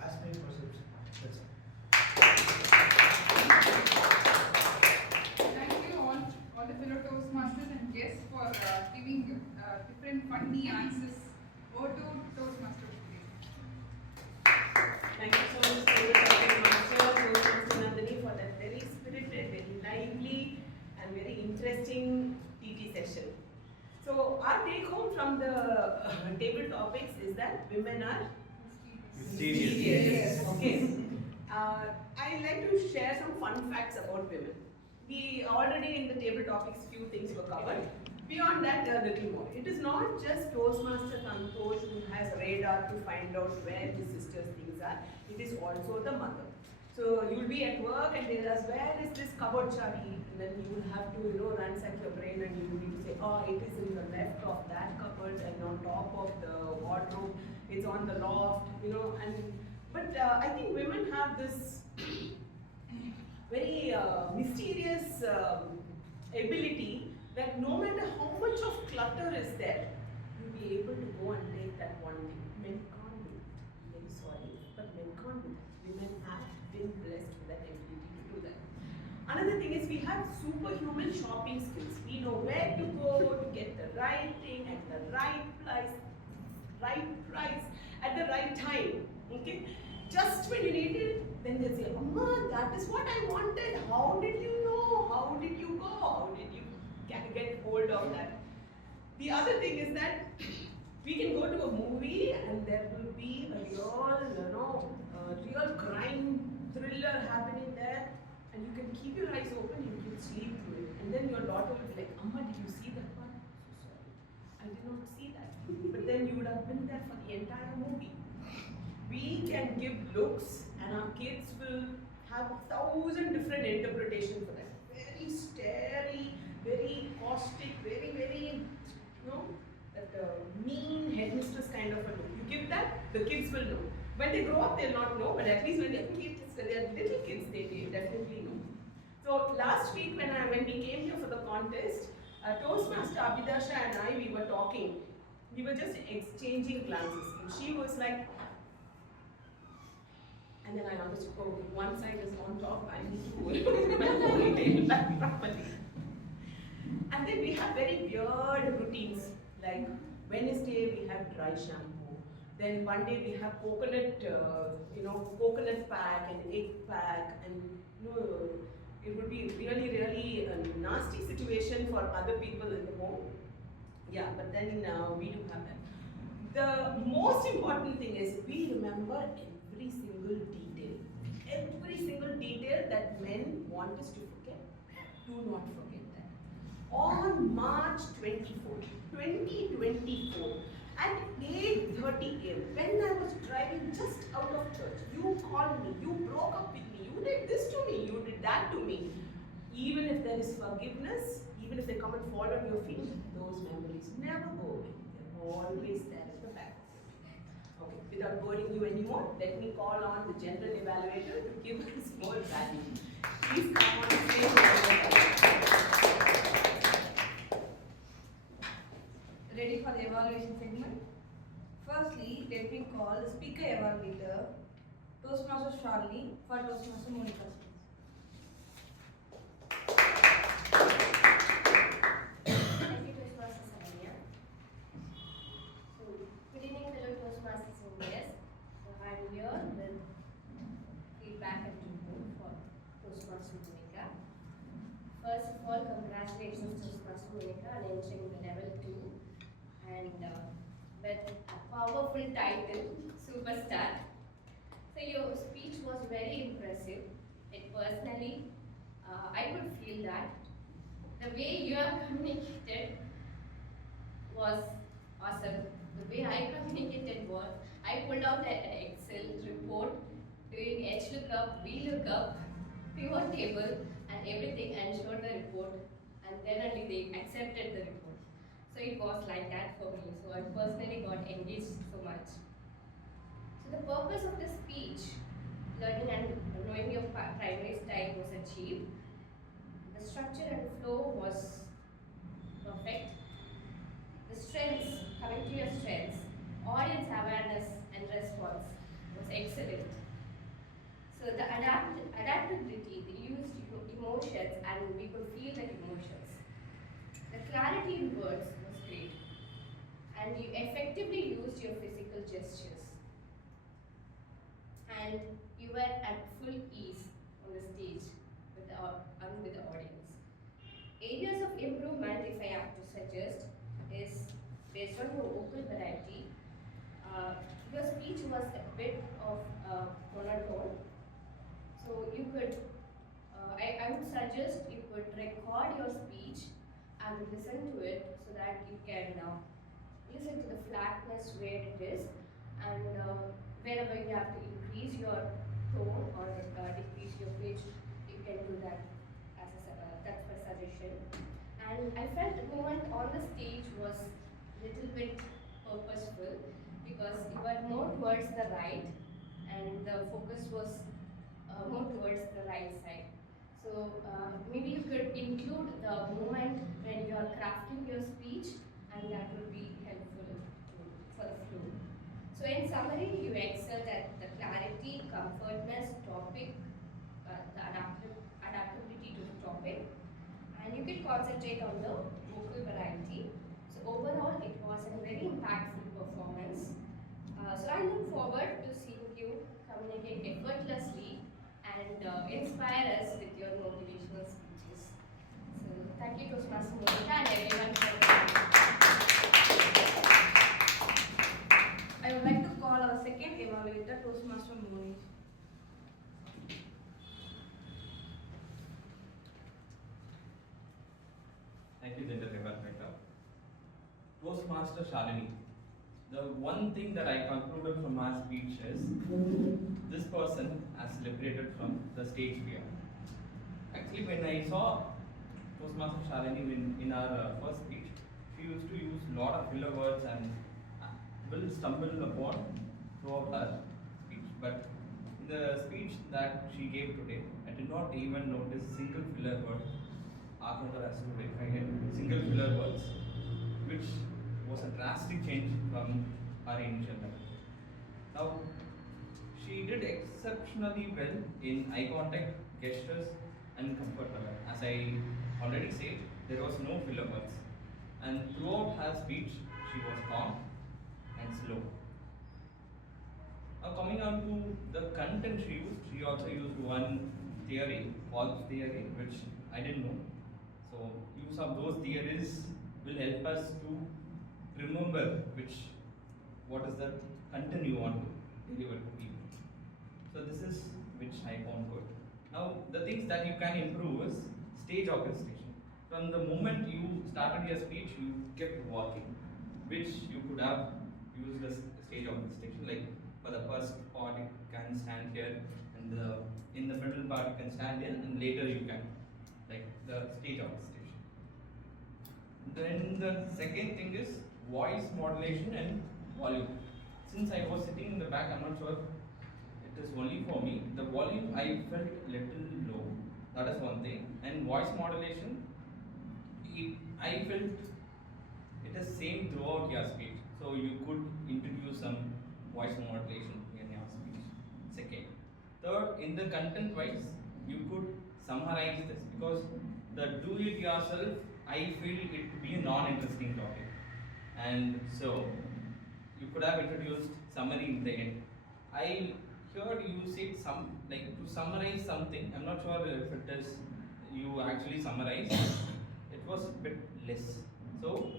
As my perception. That's all. Thank you all the fellow Toastmasters and guests for giving different funny answers. Over to Toastmaster today. Thank you so much, Toastmaster Nandini, for that very spirited, very lively, and very interesting TT session. So our take home from the table topics is that women are mysterious. Okay. I'd like to share some fun facts about women. We already in the table topics few things were covered. Beyond that, a little more. It is not just Toastmaster Santosh who has radar to find out where his sister's things are. It is also the mother. So you'll be at work and they'll ask, where is this cupboard chabi? And then you will have to, ransack your brain and you will need to say, oh, it is in the left of that cupboard and on top of the wardrobe. It's on the loft, But I think women have this very mysterious ability that no matter how much of clutter is there, be able to go and take that one thing. Men can't do it. I'm very sorry, but men can't do that. Women have been blessed with that ability to do that. Another thing is we have superhuman shopping skills. We know where to go to get the right thing at the right price at the right time. Okay? Just when you need it, then they say, Amma, that is what I wanted. How did you know? How did you go? How did you get hold of that? The other thing is that we can go to a movie and there will be a real crime thriller happening there, and you can keep your eyes open, you can sleep through it. And then your daughter will be like, Amma, did you see that one? So sorry, I did not see that. But then you would have been there for the entire movie. We can give looks, and our kids will have 1,000 different interpretations for that. Very starey, very caustic, very, that mean headmistress kind of a look. You give that, the kids will know. When they grow up, they'll not know, but at least when they're kids, when they're little kids, they definitely know. So last week when we came here for the contest, Toastmaster Abhidasha and I, we were talking. We were just exchanging glances. And she was like, and then I understood, oh, one side is on top, I need to put my ponytail back properly. And then we have very weird routines, like Wednesday we have dry shampoo. Then one day we have coconut, coconut pack and egg pack, and it would be really, really a nasty situation for other people in the home. Yeah, but then we do have that. The most important thing is we remember every single detail that men want us to forget. Do not forget that. On March 24, 2024, at 8:30 a.m., when I was driving just out of church, you called me, you broke up with me, you did this to me, you did that to me. Even if there is forgiveness, even if they come and fall on your feet, those memories never go away. They're always there at the back. Okay, without boring you anymore, let me call on the general evaluator to give us more value. Please come on stage. Ready for the evaluation segment? Firstly, let me call the speaker evaluator, Toastmaster Shalini, for Toastmaster Monica. Thank you, Toastmaster Salania. So, good evening, fellow Toastmasters and guests. So, I'm here with feedback and input for Toastmaster Monica. First of all, congratulations, Toastmaster Monica, on entering the level 2 and with a powerful title, Superstar. So, your speech was very impressive. Personally, I could feel that. The way you have communicated was awesome. The way I communicated was, I pulled out an Excel report doing H lookup, V lookup, pivot table and everything and showed the report, and then only they accepted the report. So it was like that for me. So I personally got engaged so much. So the purpose of the speech, learning and knowing your primary style was achieved. The structure and flow was perfect. The strengths, coming to your strengths, audience awareness and response was excellent. So the adaptability, they used emotions and we could feel the emotions. The clarity in words was great. And you effectively used your physical gestures. And you were at full ease on the stage with the audience. Areas of improvement, if I have to suggest, is based on your vocal variety. Your speech was a bit of monotone. So you could, I would suggest you could record your speech and listen to it so that you can listen to the flatness where it is, and wherever you have to increase your tone or decrease your pitch, you can do that. That's my suggestion. And I felt the moment on the stage was a little bit purposeful because you were more towards the right and the focus was more towards the right side. So maybe you could include the moment when you are crafting your speech, and that would be helpful. for the flow. So in summary, you excelled at the clarity, comfortness, topic, the adaptability to the topic, and you could concentrate on the vocal variety. So overall, it was a very impactful performance. So I look forward to seeing you communicate effortlessly and inspire us with your motivational speeches. So thank you Toastmaster Monica and everyone for coming. I would like to call our second evaluator, Toastmaster Monish. Thank you, Gender Evaluator. Toastmaster Shalini. The one thing that I concluded from our speech is this person has liberated from the stage fear. Actually, when I saw Toastmaster Shalini in our first speech, she used to use a lot of filler words and will stumble upon throughout her speech. But in the speech that she gave today, I did not even notice single filler word. Our counter has to verify it. Single filler words, which was a drastic change from her initial level. Now, she did exceptionally well in eye contact, gestures, and comfort level. As I already said, there was no filler words. And throughout her speech, she was calm and slow. Now, coming on to the content she also used one theory, false theory, which I didn't know. So, use of those theories will help us to remember what is the content you want to deliver to people. So this is which I found good. Now the things that you can improve is stage orchestration. From the moment you started your speech, you kept walking, which you could have used as stage orchestration. Like for the first part, you can stand here, and in the middle part you can stand here, and later you can like the stage orchestration. Then the second thing is voice modulation and volume. Since I was sitting in the back, I'm not sure it is only for me. The volume I felt little low. That is one thing. And voice modulation, I felt it is same throughout your speech. So you could introduce some voice modulation in your speech. Second. Third, in the content wise, you could summarize this because the do it yourself, I feel it to be a non-interesting topic. And so you could have introduced summary in the end. I heard you said to summarize something. I'm not sure if it is you actually summarize. It was a bit less. So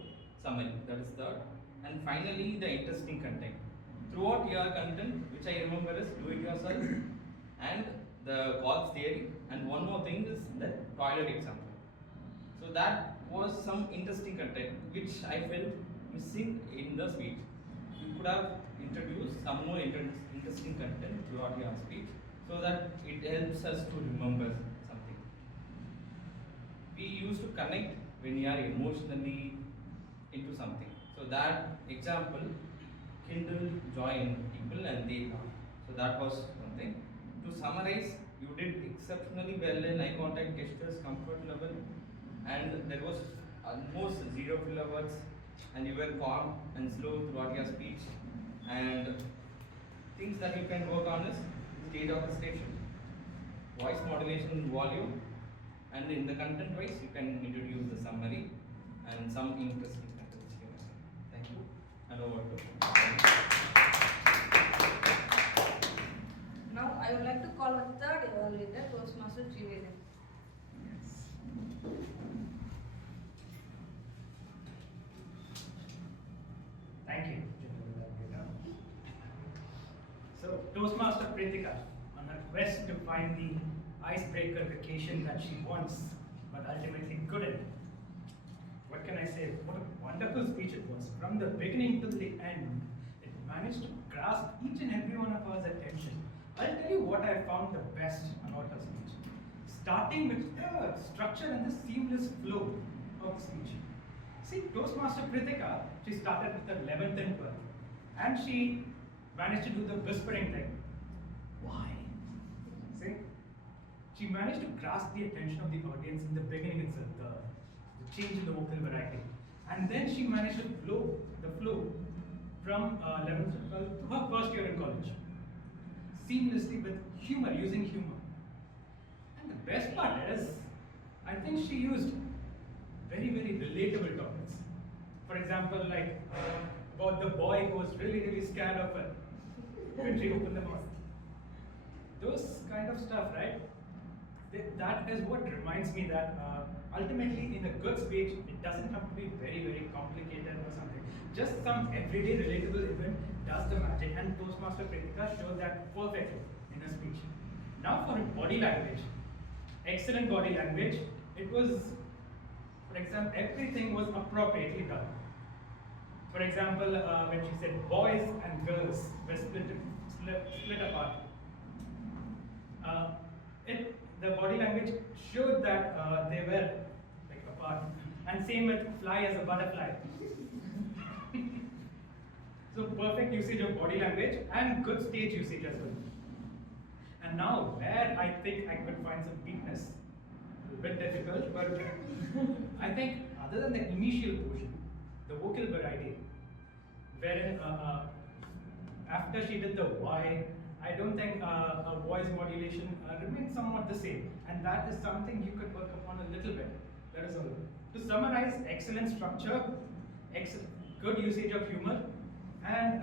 summary, that is third. And finally the interesting content. Throughout your content, which I remember is do it yourself and the cause theory, and one more thing is the toilet example. So that was some interesting content which I felt missing in the speech. You could have introduced some more interesting content throughout your speech so that it helps us to remember something. We used to connect when you are emotionally into something. So that example kindle joy in people and they laugh. So that was one thing. To summarize, you did exceptionally well in eye contact, gestures, comfort level, and there was almost zero filler words, and you were calm and slow throughout your speech. And things that you can work on is stage orchestration, voice modulation, volume, and in the content wise, you can introduce the summary and some interesting contents here. Thank you. And over to Now I would like to call our third evaluator, Toastmaster Trivedi. Thank you, General. So, Toastmaster Pritika, on her quest to find the icebreaker vacation that she wants, but ultimately couldn't. What can I say? What a wonderful speech it was. From the beginning to the end, it managed to grasp each and every one of us attention. I'll tell you what I found the best about her speech. Starting with the structure and the seamless flow of the speech. See, Toastmaster Pritika, she started with the 11th and 12th, and she managed to do the whispering thing. Why? See? She managed to grasp the attention of the audience in the beginning itself, the change in the vocal variety. And then she managed to flow from 11th to 12th to her first year in college, seamlessly with humor, using humor. And the best part is, I think she used very, very relatable topics. For example, like about the boy who was really, really scared of her when she opened the mouth. Those kind of stuff, right? That is what reminds me that ultimately in a good speech, it doesn't have to be very, very complicated or something. Just some everyday relatable event does the magic, and Toastmaster Pritika showed that perfectly in her speech. Now for her body language, excellent body language. It was, for example, everything was appropriately done. For example, when she said boys and girls were split apart, the body language showed that they were like apart. And same with fly as a butterfly. So perfect usage of body language and good stage usage as well. And now where I think I could find some weakness, a bit difficult, but I think other than the initial portion, the vocal variety, wherein after she did the Y, I don't think her voice modulation remains somewhat the same, and that is something you could work upon a little bit. That is all. To summarize, excellent structure, good usage of humor, and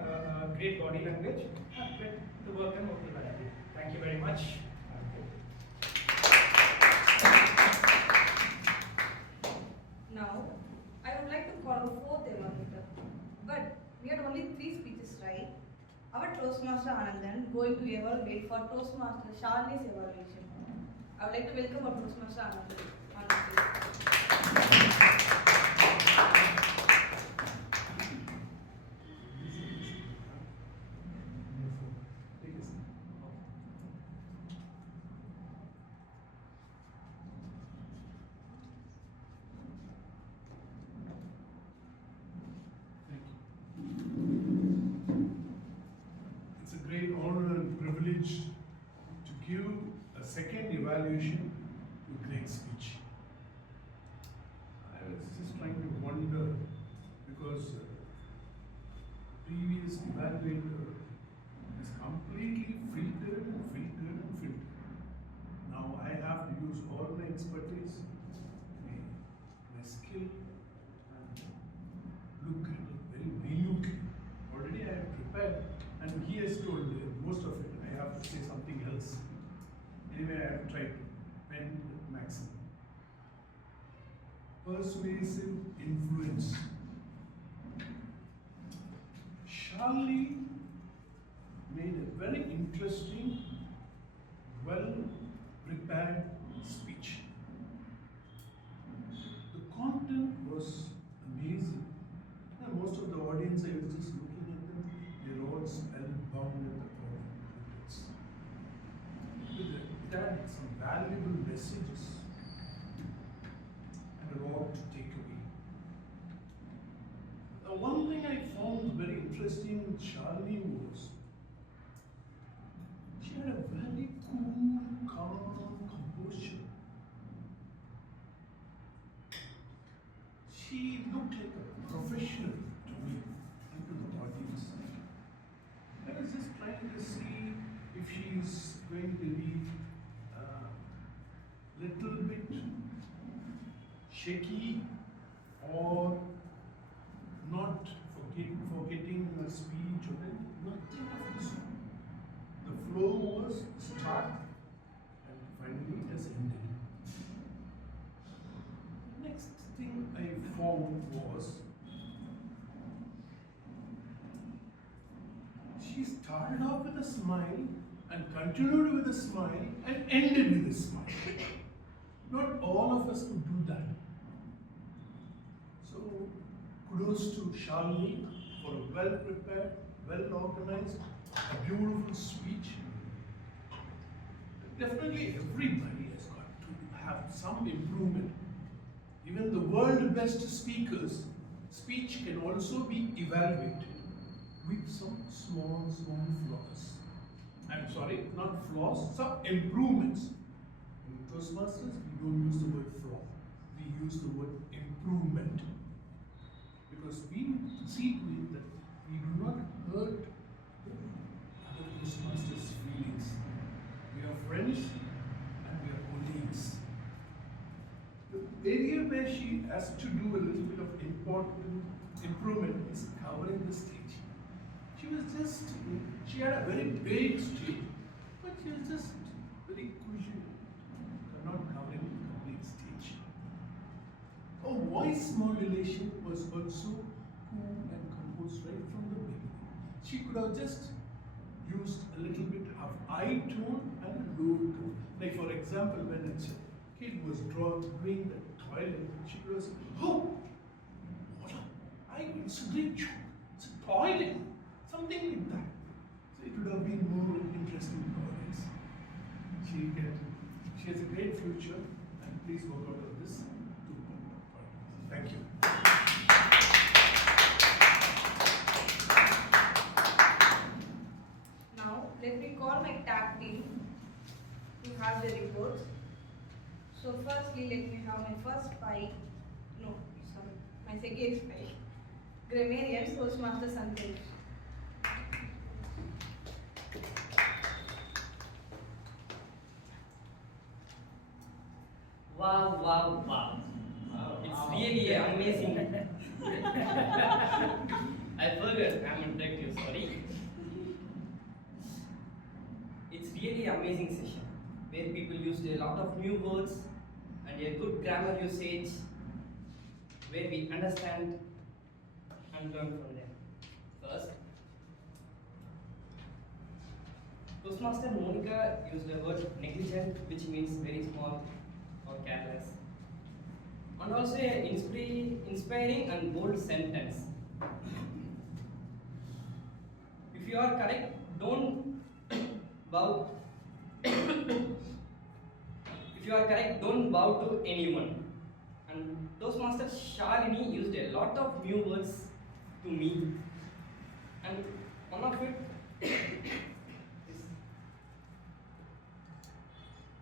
great body language, a bit to work on vocal variety. Thank you very much. Now, I would like to call the fourth evaluator. But we had only 3 speeches, right? Our Toastmaster Anandan going to evaluate for Toastmaster Shalini's evaluation. I would like to welcome our Toastmaster Anandan on the stage. It's a great honor and privilege to give a second evaluation to a great speech. I was just trying to wonder because previous evaluator is completely filtered and filtered and filtered. Now I have to use all my expertise, my skill, and look at it very minutely. Already I have prepared, and he has told most of it. I have to say something else. Anyway, I have tried to pen maximum. Persuasive influence. Charlie made a very interesting, well-prepared speech. The content was amazing. And most of the audience, I was just looking at them, they're all spellbound at the contents. It had some valuable messages and a lot to take away. The one thing I found very interesting in Charlie was she had a very cool, calm composure. She looked like a professional to me and to the audience. I was just trying to see if she is going to be a little bit shaky or not forgetting her speech or anything. Nothing of this. The flow was start and finally it has ended. Next thing I found was she started off with a smile and continued with a smile and ended with a smile. Not all of us could do that. So kudos to Shalini for a well-prepared, well-organized, a beautiful speech. Definitely everybody has got to have some improvement. Even the world best speakers' speech can also be evaluated with some small flaws. I'm sorry, not flaws, some improvements. In Toastmasters, we don't use the word flaw. We use the word improvement. Because we see to it that we do not hurt other Toastmasters' feelings. We are friends and we are colleagues. The area where she has to do a little bit of important improvement is covering the stage. She had a very big stage, but she was just very cushy, not covering the complete stage. Her voice modulation was also cool and composed right from the beginning. She could have just used a little bit of high tone and a low tone. Like for example, when a kid was doing the toilet, she could have said, "Oh, what it's a great joke. It's a toilet." Something like that. So it would have been more interesting nowadays. She has a great future, and please work out of this 2.5. Thank you. Now, let me call my tag team to have the reports. So, firstly, let me have my second spy, grammarian, Toastmaster Santosh. Wow, wow, wow. It's really amazing. I forgot, I'm a detective, sorry. It's really amazing session where people used a lot of new words and a good grammar usage where we understand and learn from them. First, Toastmaster Monica used the word negligent, which means very small or careless. And also an inspiring and bold sentence. If you are correct, don't bow. If you are correct, don't bow to anyone. And Toastmaster Shalini used a lot of new words to me. And one of it is,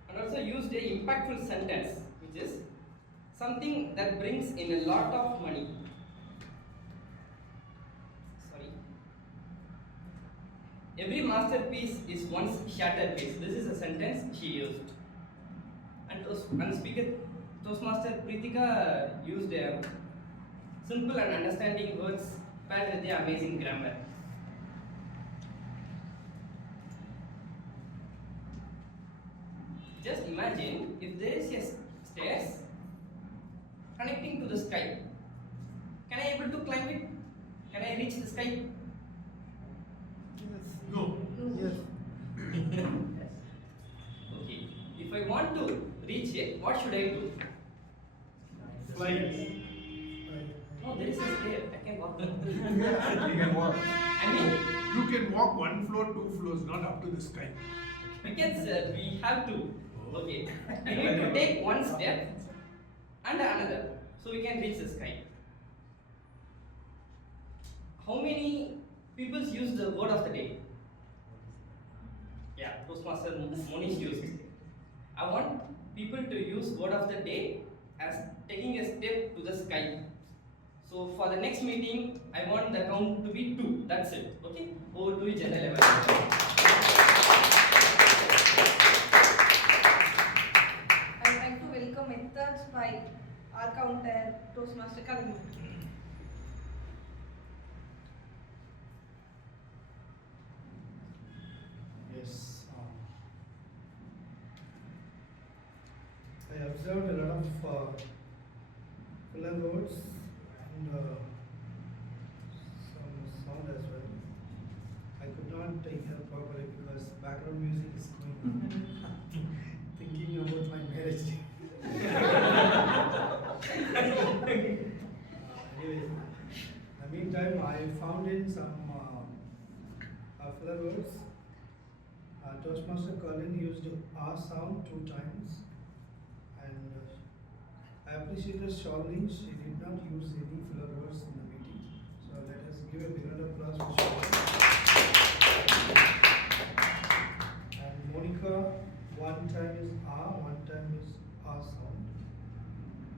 and also used a impactful sentence, which is something that brings in a lot of money. Sorry. Every masterpiece is once shattered piece. This is a sentence she used. And speaker Toastmaster Pritika used simple and understanding words paired with the amazing grammar. Just imagine if there is a stairs connecting to the sky. Can I able to climb it? Can I reach the sky? Yes. No. Yes. Okay. If I want to reach it, what should I do? Fly. No, there is a stair. I can walk. You can walk. I mean, you can walk 1 floor, 2 floors, not up to the sky. Because we have to. Okay. We need to take one step and another, so we can reach the sky. How many people use the word of the day? Yeah, Toastmaster Monish used it. I want people to use word of the day as taking a step to the sky. So for the next meeting, I want the count to be 2. That's it. Okay? Over to general evaluation. I would like to welcome my third spy, our counter, Toastmaster Kalani. Yes. I observed a lot of filler words and some sound as well. I could not hear properly because background music is going on. Thinking about my marriage. Anyway, in the meantime, I found in some filler words. Toastmaster Colin used R sound 2 times, and I appreciated Shalini. She did not use any filler words in the meeting. So let us give a big round of applause for Shalini. And Monica, 1 time is R, 1 time is R sound.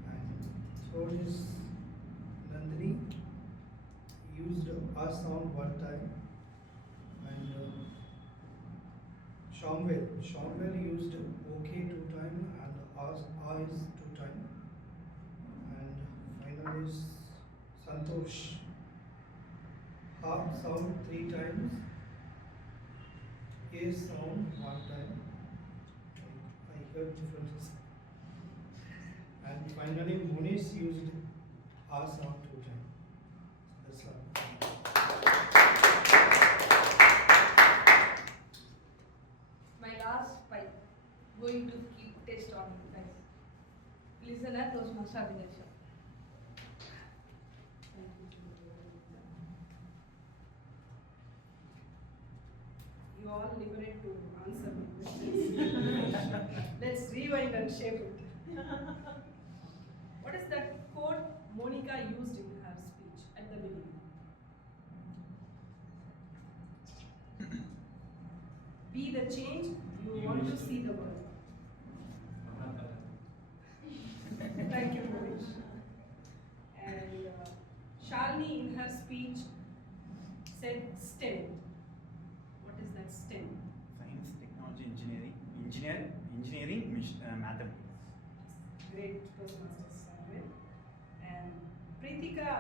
And third is Nandini, used R sound one time, and Shomwell used OK two time and R is two time, and finally Santosh half sound three times, A sound one time. I heard differences. And finally Monish used R sound two times. That's all. My last fight, going to keep test on you guys. Listener, Toastmaster Abhinasha. You all liberate to answer my questions. Let's rewind and shape it. What is that quote Monica used in her speech at the beginning? Be the change you want to see the world. Thank you, Manish. And Shalini in her speech said STEM. What is that STEM? Science, technology, engineering, mathematics. Great Toastmasters Samuel. And Pritika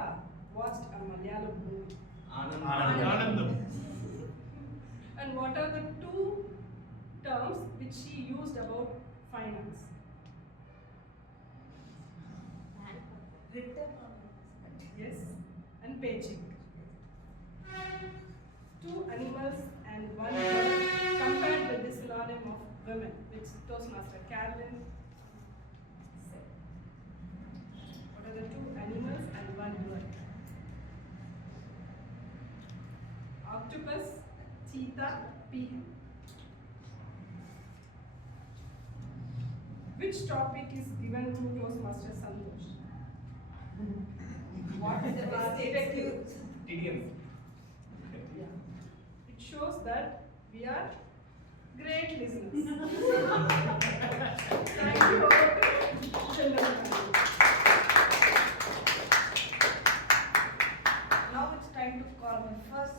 watched a Malayalam movie. Anandam. And what are the two terms which she used about finance? Written Yes, and paycheck. Two animals and one bird compared with the synonym of women, which Toastmaster Carolyn said. What are the two animals and one bird? Octopus, cheetah, peahen. Which topic is given to Toastmaster Santosh? What is the best excuse? TDM. Yeah. It shows that we are great listeners. Thank you all. Now it's time to call my first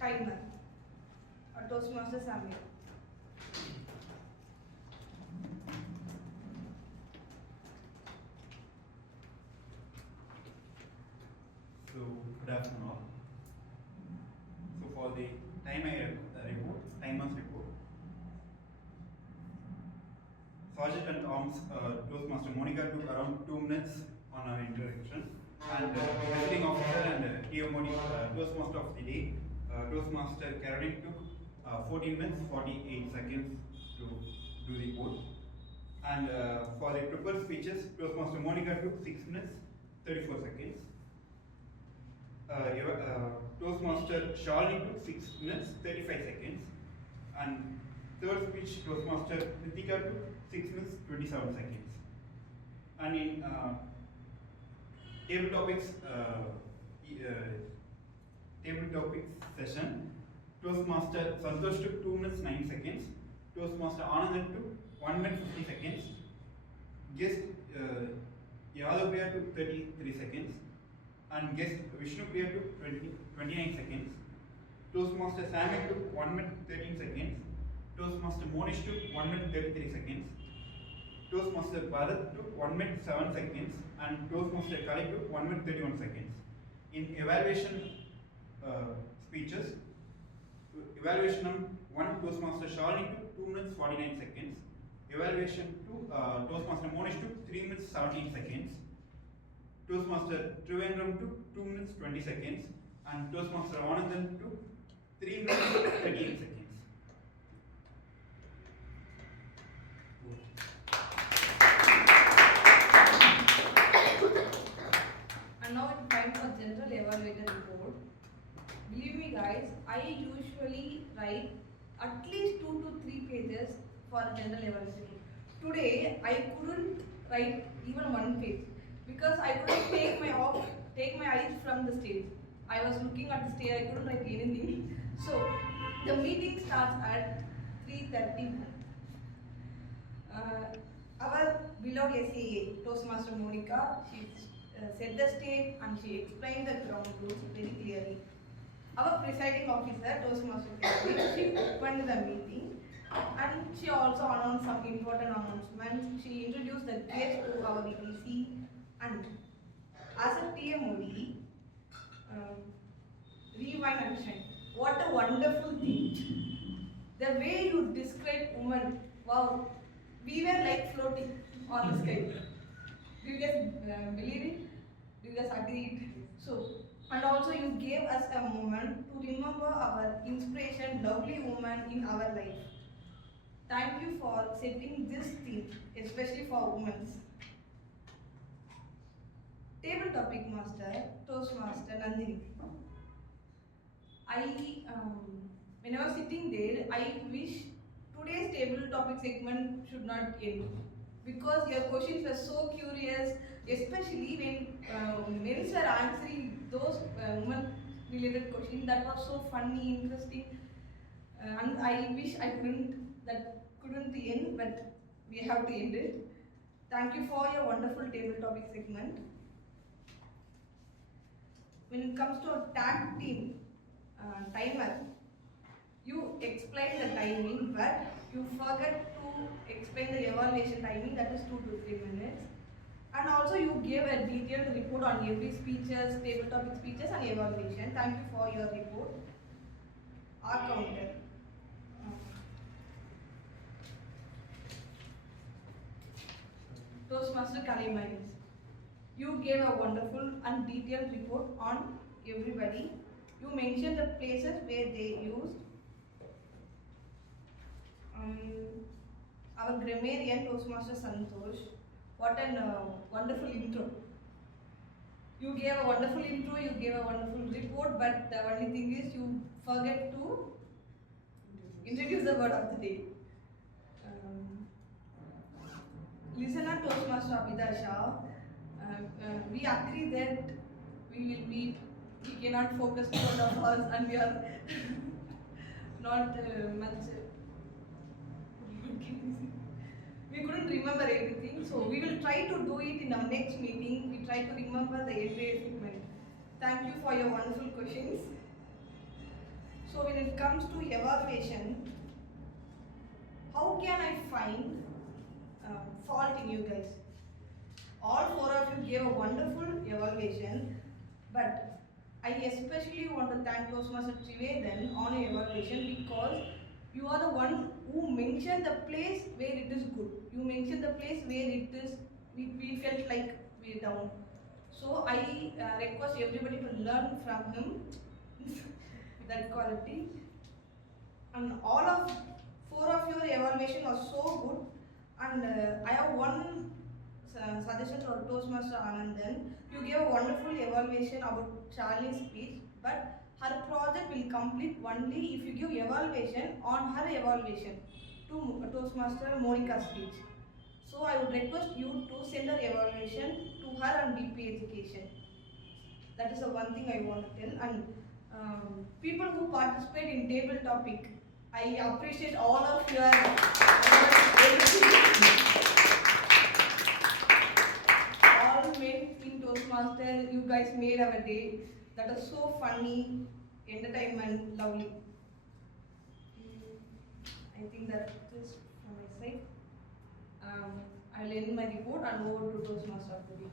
timer, a Toastmaster Samuel. So, good afternoon all. So, for the timers report, Sergeant at Arms Toastmaster Monica took around 2 minutes on our introduction, and visiting officer and TMOD Toastmaster of the day, Toastmaster Caroline took 14 minutes 48 seconds to do the report, and for the prepared speeches, Toastmaster Monica took 6 minutes 34 seconds. Toastmaster Shalini took 6 minutes 35 seconds, and third speech Toastmaster Ritika took 6 minutes 27 seconds. And in table topics session, Toastmaster Santosh took 2 minutes 9 seconds, Toastmaster Anand took 1 minute 50 seconds, guest Yadav took 33 seconds, and guest Vishnu Priya took 29 seconds. Toastmaster Samuel took 1 minute 13 seconds. Toastmaster Monish took 1 minute 33 seconds. Toastmaster Bharat took 1 minute 7 seconds, and Toastmaster Kali took 1 minute 31 seconds. In evaluation speeches, evaluation 1 Toastmaster Shalini took 2 minutes 49 seconds. Evaluation 2 Toastmaster Monish took 3 minutes 17 seconds. Toastmaster Trivandrum took 2 minutes 20 seconds, and Toastmaster Anandan took 3 minutes 38 seconds. And now it's time for general evaluator report. Believe me guys, I usually write at least 2 to 3 pages for a general evaluation. Today I couldn't write even 1 page because I couldn't take my eyes from the stage. I was looking at the stage, I couldn't write anything. So the meeting starts at 3:30. Our beloved SAA, Toastmaster Monica, she's set the stage and she explained the ground rules very clearly. Our presiding officer, Toastmaster Kathy, she opened the meeting and she also announced some important announcements. She introduced the guests to our VTC and as a TMOD, rewind and shine. What a wonderful thing. The way you describe women, wow, we were like floating on the sky. Do you guys believe it? Do you guys agree it? So, and also you gave us a moment to remember our inspiration, lovely woman in our life. Thank you for setting this theme, especially for women. Table topic master, Toastmaster Nandini. When I was sitting there, I wish today's table topic segment should not end because your questions were so curious, especially when men are answering those women-related questions. That was so funny, interesting, and I wish I couldn't end, but we have to end it. Thank you for your wonderful table topic segment. When it comes to a tag team timer, you explain the timing, but you forget to explain the evaluation timing, that is 2 to 3 minutes. And also you gave a detailed report on every speeches, table topic speeches and evaluation. Thank you for your report. Our counter. Toastmaster Kalimais. You gave a wonderful and detailed report on everybody. You mentioned the places where they used. Our grammarian Toastmaster Santosh. What a wonderful intro. You gave a wonderful intro, you gave a wonderful report, but the only thing is you forget to introduce the word of the day. Listener Toastmaster Abhida Shah. We agree that we cannot focus both of us and we are not much. We couldn't remember everything, so we will try to do it in our next meeting. We try to remember the entire segment. Thank you for your wonderful questions. So when it comes to evaluation, how can I find fault in you guys? All 4 of you gave a wonderful evaluation, but I especially want to thank Toastmaster Trivedan on your evaluation because you are the one who mentioned the place where it is good. You mentioned the place where it is, we felt like we're down. So I request everybody to learn from him that quality. And all of 4 of your evaluation was so good. And I have one suggestion to Toastmaster Anandan. You gave a wonderful evaluation about Charlie's speech, but her project will complete only if you give evaluation on her evaluation to Toastmaster Monica's speech. So I would request you to send her evaluation to her and BP Education. That is the one thing I want to tell. And people who participate in table topic, I appreciate all of your all men in Toastmaster. You guys made our day. That is so funny, entertainment, lovely. I think that is from my side. I'll end my report and over to Toastmaster today.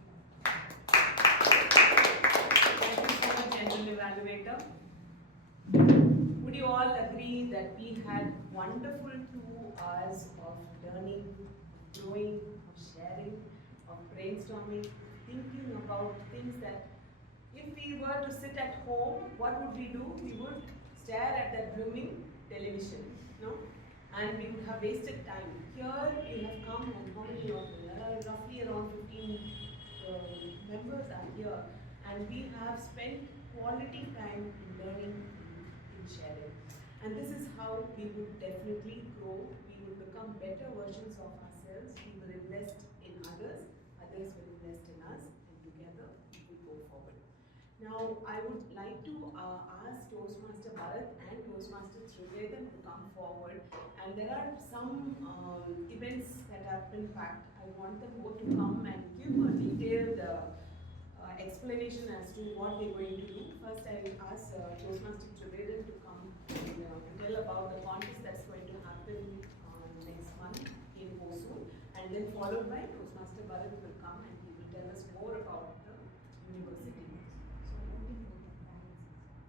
Thank you so much, General Evaluator. Would you all agree that we had wonderful 2 hours of learning, of growing, of sharing, of brainstorming, thinking about things that if we were to sit at home, what would we do? We would stare at that blooming television, no? And we would have wasted time. Here we have come, and how many of them? There are roughly around 15 members are here, and we have spent quality time in learning, in sharing. And this is how we would definitely grow. We will become better versions of ourselves. We will invest in others. Others will invest in us, and together we will go forward. Now, I would like to ask Toastmaster Bharat and Toastmaster Trivedan to come forward. And there are some events that have been packed. I want them both to come and give a detailed explanation as to what they're going to do. First, I will ask Toastmaster Trivedi to come and tell about the contest that's going to happen next month in Hosur, and then followed by Toastmaster Bharat will come and he will tell us more about the university.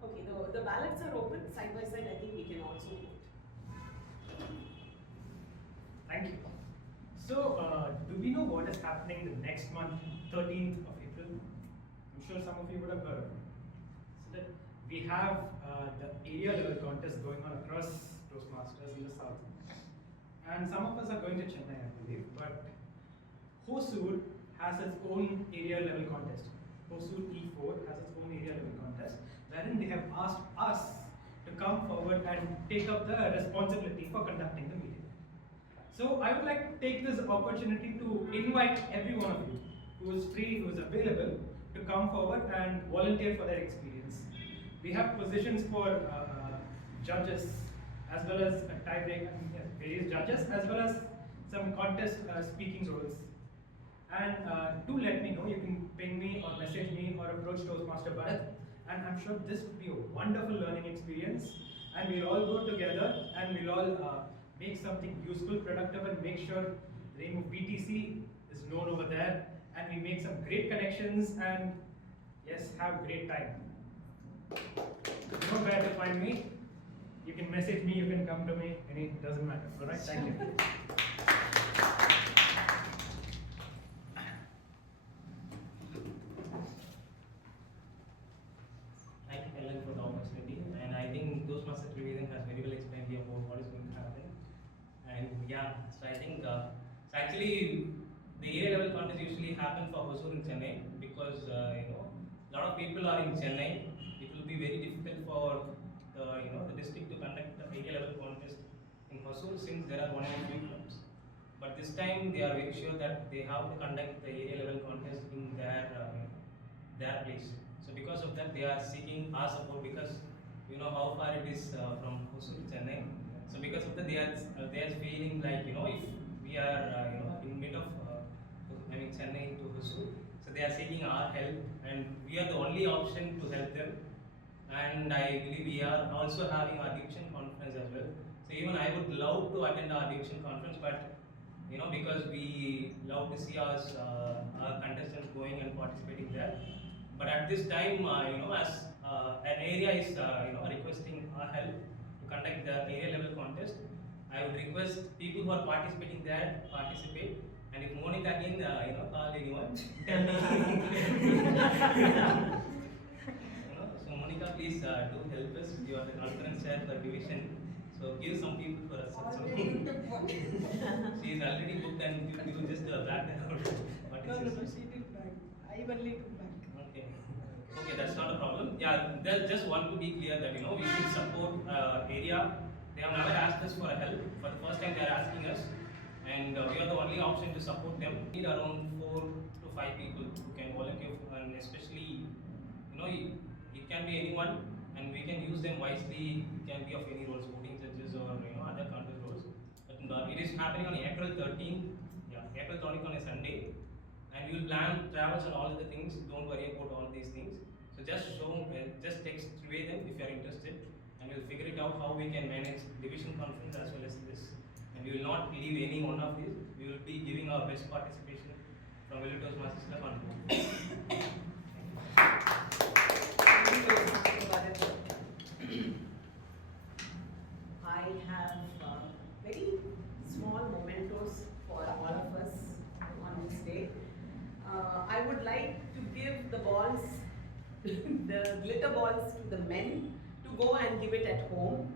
Okay, the ballots are open side by side. I think we can also vote. Thank you. So, do we know what is happening the next month, 13th of April? I'm sure some of you would have heard. So that we have the area level contest going on across Toastmasters in the south. And some of us are going to Chennai, I believe, but Hosur has its own area level contest. Hosur E4 has its own area level contest, wherein they have asked us to come forward and take up the responsibility for conducting the meeting. So I would like to take this opportunity to invite every one of you who is free, who is available, to come forward and volunteer for their experience. We have positions for judges, as well as a tiebreaker, various judges, as well as some contest speaking roles. And do let me know, you can ping me or message me or approach Toastmaster Bharat, and I'm sure this would be a wonderful learning experience, and we'll all go together and we'll all make something useful, productive, and make sure the name of BTC is known over there, and we make some great connections and yes, have a great time. You know where to find me. You can message me, you can come to me, it doesn't matter. Alright, thank you. Thank you, Helen, for the opportunity. And I think Toastmaster Trivedi has very well explained here about what is going to happen. And yeah, so I think so actually the area level contest usually happen for Hosur in Chennai because a lot of people are in Chennai. It will be very difficult for the district to conduct the area level contest in Hosur since there are only few clubs. But this time they are very sure that they have to conduct the area level contest in their place. So because of that, they are seeking our support because you know how far it is from Hosur to Chennai. So because of that, they are feeling like if we are in mid of Chennai to Hosur, so they are seeking our help, and we are the only option to help them. And I believe we are also having our division conference as well. So even I would love to attend our division conference, but because we love to see our contestants going and participating there. But at this time, as an area is requesting our help to conduct the area level contest, I would request people who are participating there participate. And if Monica again, call anyone, tell me. So Monica, please do help us. You are the conference chair for division. So give some people for us. She is already booked and you just back her out. No, she did back. I only took back. Okay. Okay, that's not a problem. Yeah, they just want to be clear that we should support area. They have never asked us for help. For the first time, they are asking us, and we are the only option to support them. We need around 4 to 5 people who can volunteer, and especially, it can be anyone, and we can use them wisely. It can be of any roles, voting judges or other contest roles. But it is happening on April 13th. Yeah, April 13th on a Sunday, and we will plan travels and all the things. Don't worry about all these things. So just text them if you are interested, and we'll figure it out how we can manage division conference as well as this. And we will not leave any one of these. We will be giving our best participation from Vellore Toastmasters Club on board. I have very small mementos for all of us on this day. I would like to give the balls, the glitter balls to the men to go and give it at home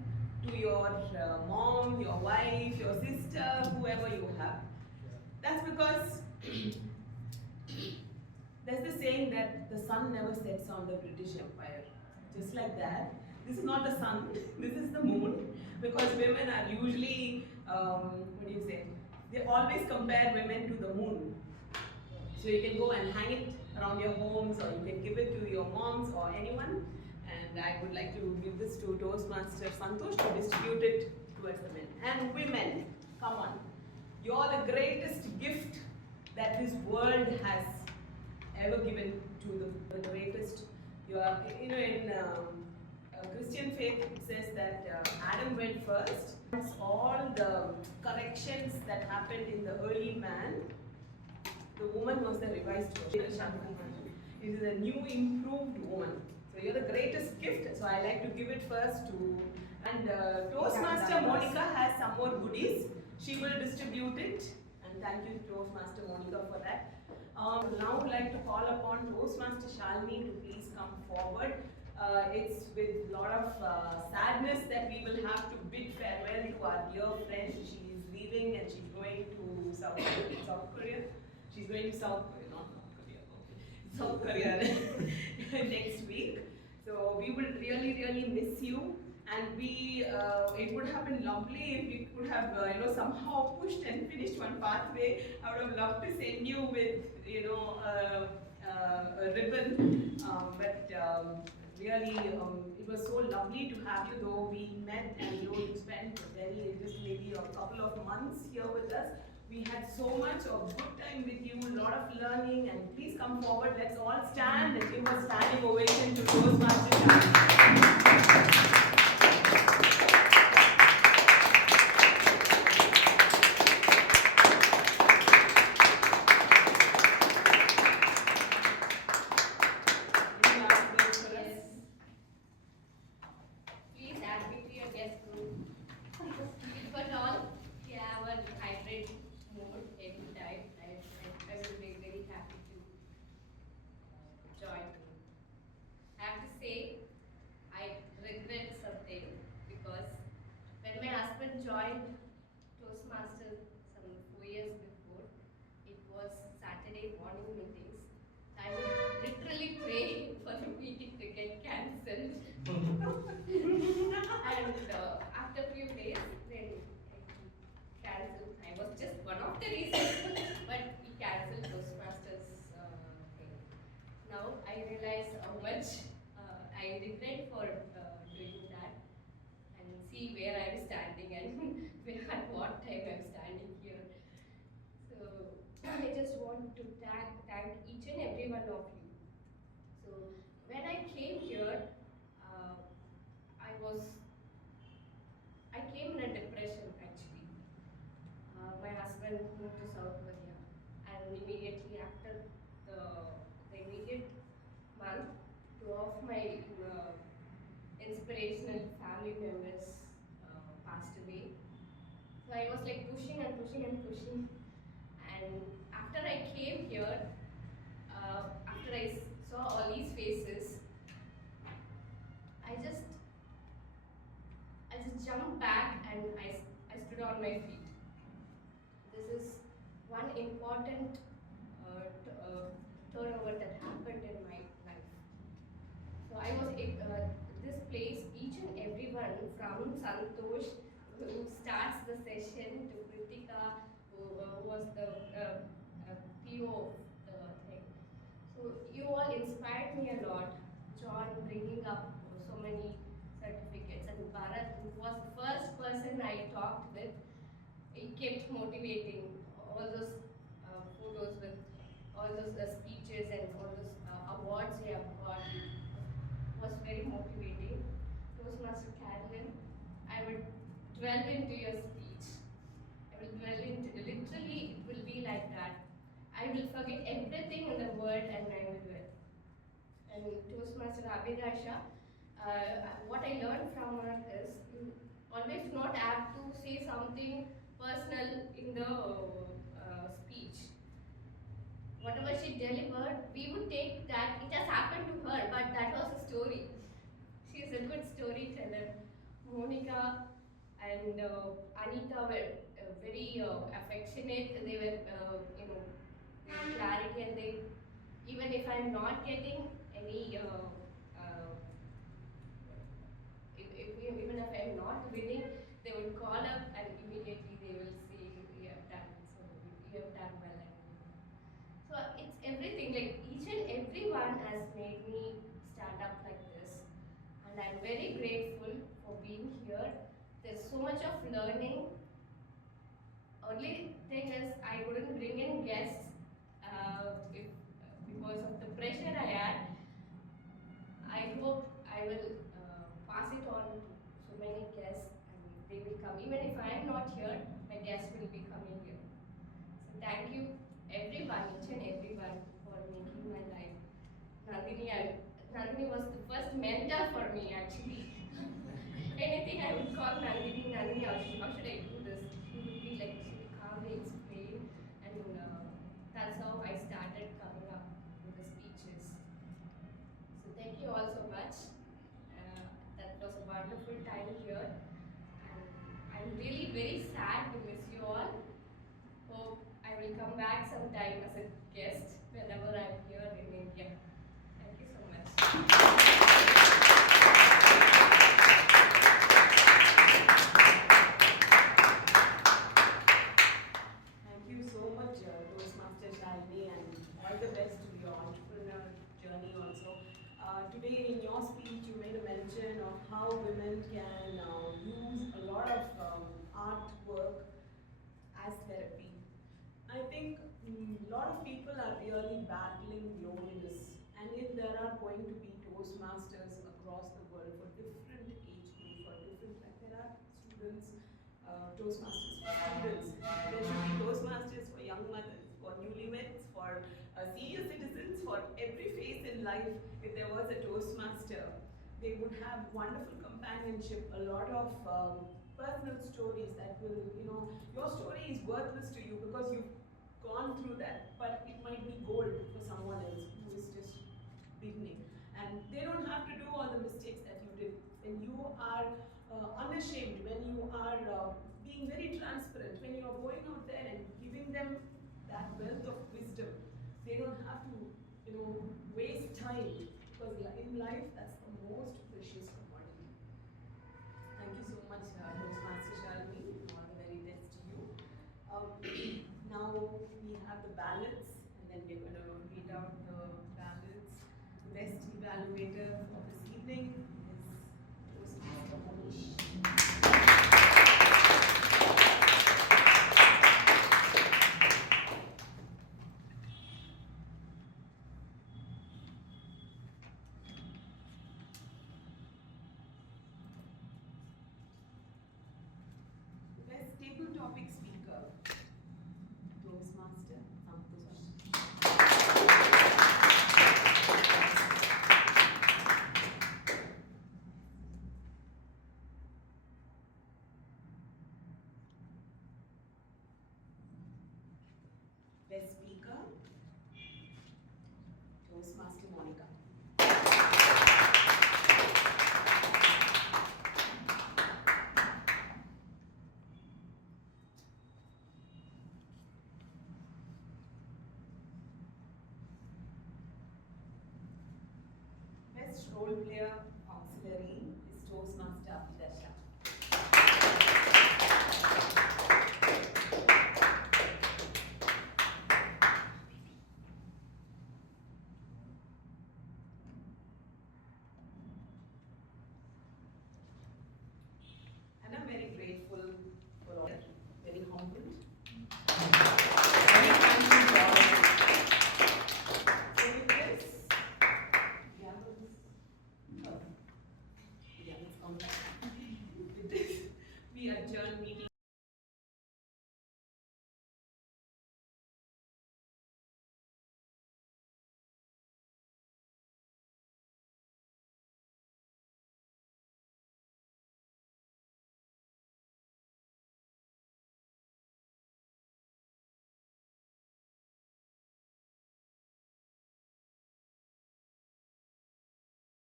to your mom, your wife, your sister, whoever you have. That's because there's the saying that the sun never sets on the British Empire. Just like that, this is not the sun, this is the moon, because women are usually, they always compare women to the moon. So you can go and hang it around your homes, or you can give it to your moms or anyone. And I would like to give this to Toastmaster Santosh to distribute it towards the men. And women, come on. You're the greatest gift that this world has ever given to the greatest. You are, you know, in Christian faith it says that Adam went first. All the corrections that happened in the early man, the woman was the revised version. It is a new, improved woman. So you're the greatest gift. So I like to give it first to. And Toastmaster Monica has some more goodies. She will distribute it. And thank you, Toastmaster Monica, for that. Now I'd like to call upon Toastmaster Shalini to please come forward. It's with a lot of sadness that we will have to bid farewell to our dear friend. She is leaving and she's going to South Korea. She's going to South Korea, not North Korea, South Korea next week. So we will really, really miss you. And it would have been lovely if we could have, somehow pushed and finished one pathway. I would have loved to send you with, a ribbon. But really, it was so lovely to have you. Though we met and you spent just maybe a couple of months here with us. We had so much of good time with you, a lot of learning, and please come forward. Let's all stand and give a standing ovation to Toastmaster Shalini. Joined Toastmasters some 4 years before. It was Saturday morning meetings. I would literally pray for the meeting to get cancelled. And after a few days, then it cancelled. I was just one of the reasons, but we cancelled Toastmasters thing. Now I realize how much I regret for doing that. See where I am standing and at what time I am standing here. So I just want to thank each and every one of you. So when I came here, I came in a depression actually. My husband moved to South Korea, and immediately after the immediate month, two of my inspirational family members passed away. So I was like pushing and pushing and pushing. And after I came here, after I saw all these faces, I just jumped back and I stood on my feet. This is one important turnover that happened in my life. So I was this place, each and everyone from Santosh, who starts the session, to Kritika, who was the PO of the thing. So you all inspired me a lot. John bringing up so many certificates, and Bharat, who was the first person I talked with, he kept motivating. All those photos with all those speeches and all those awards he have got was very motivating. Toastmaster Carolyn, I would dwell into your speech. I will dwell into, literally it will be like that. I will forget everything in the world and I will dwell. And Toastmaster Abhirasha, what I learned from her is you always not have to say something personal in the speech. Whatever she delivered, we would take that, it has happened to her, but that was a story. She is a good storyteller. Monica and Anita were very affectionate. They were, with clarity, and they, even if I'm not getting any, even if I'm not winning, they would call up and immediately they will say, you have done so, you have done well. So it's everything, like each and everyone has made me stand up like this. And I'm very grateful for being here. There's so much of learning. Only thing is, I wouldn't bring in guests because of come back sometime as a guest whenever I'm here in India. Thank you so much. Thank you so much, Toastmaster Shalini, and all the best to your entrepreneur journey also. Today in your speech, you made a mention of how women can use a lot of artwork as therapy. I think a lot of people are really battling loneliness, and if there are going to be Toastmasters across the world for different age groups, for different, like there are students, Toastmasters for students, there should be Toastmasters for young mothers, for newlyweds, for senior citizens, for every phase in life. If there was a Toastmaster, they would have wonderful companionship, a lot of personal stories that will, your story is worthless to you because you've gone through that, but it might be gold for someone else who is just beginning. And they don't have to do all the mistakes that you did. When you are unashamed, when you are being very transparent, when you are going out there and giving them that wealth of wisdom, they don't have to, waste time, because in life that's the most precious commodity. Thank you so much, Toastmaster Shalini. All the very best to you. Now we have the ballots, and then we're going to read out the ballots. The best evaluator for this evening is Toastmaster Manish. Best table topic speaker, Toastmaster Santosh. Best speaker, Toastmaster Monica. Best role player auxiliary is Toastmaster Abhidasha. And I'm very grateful for all, very humbled. Very thankful for all of you. So with this, yeah, let's come back.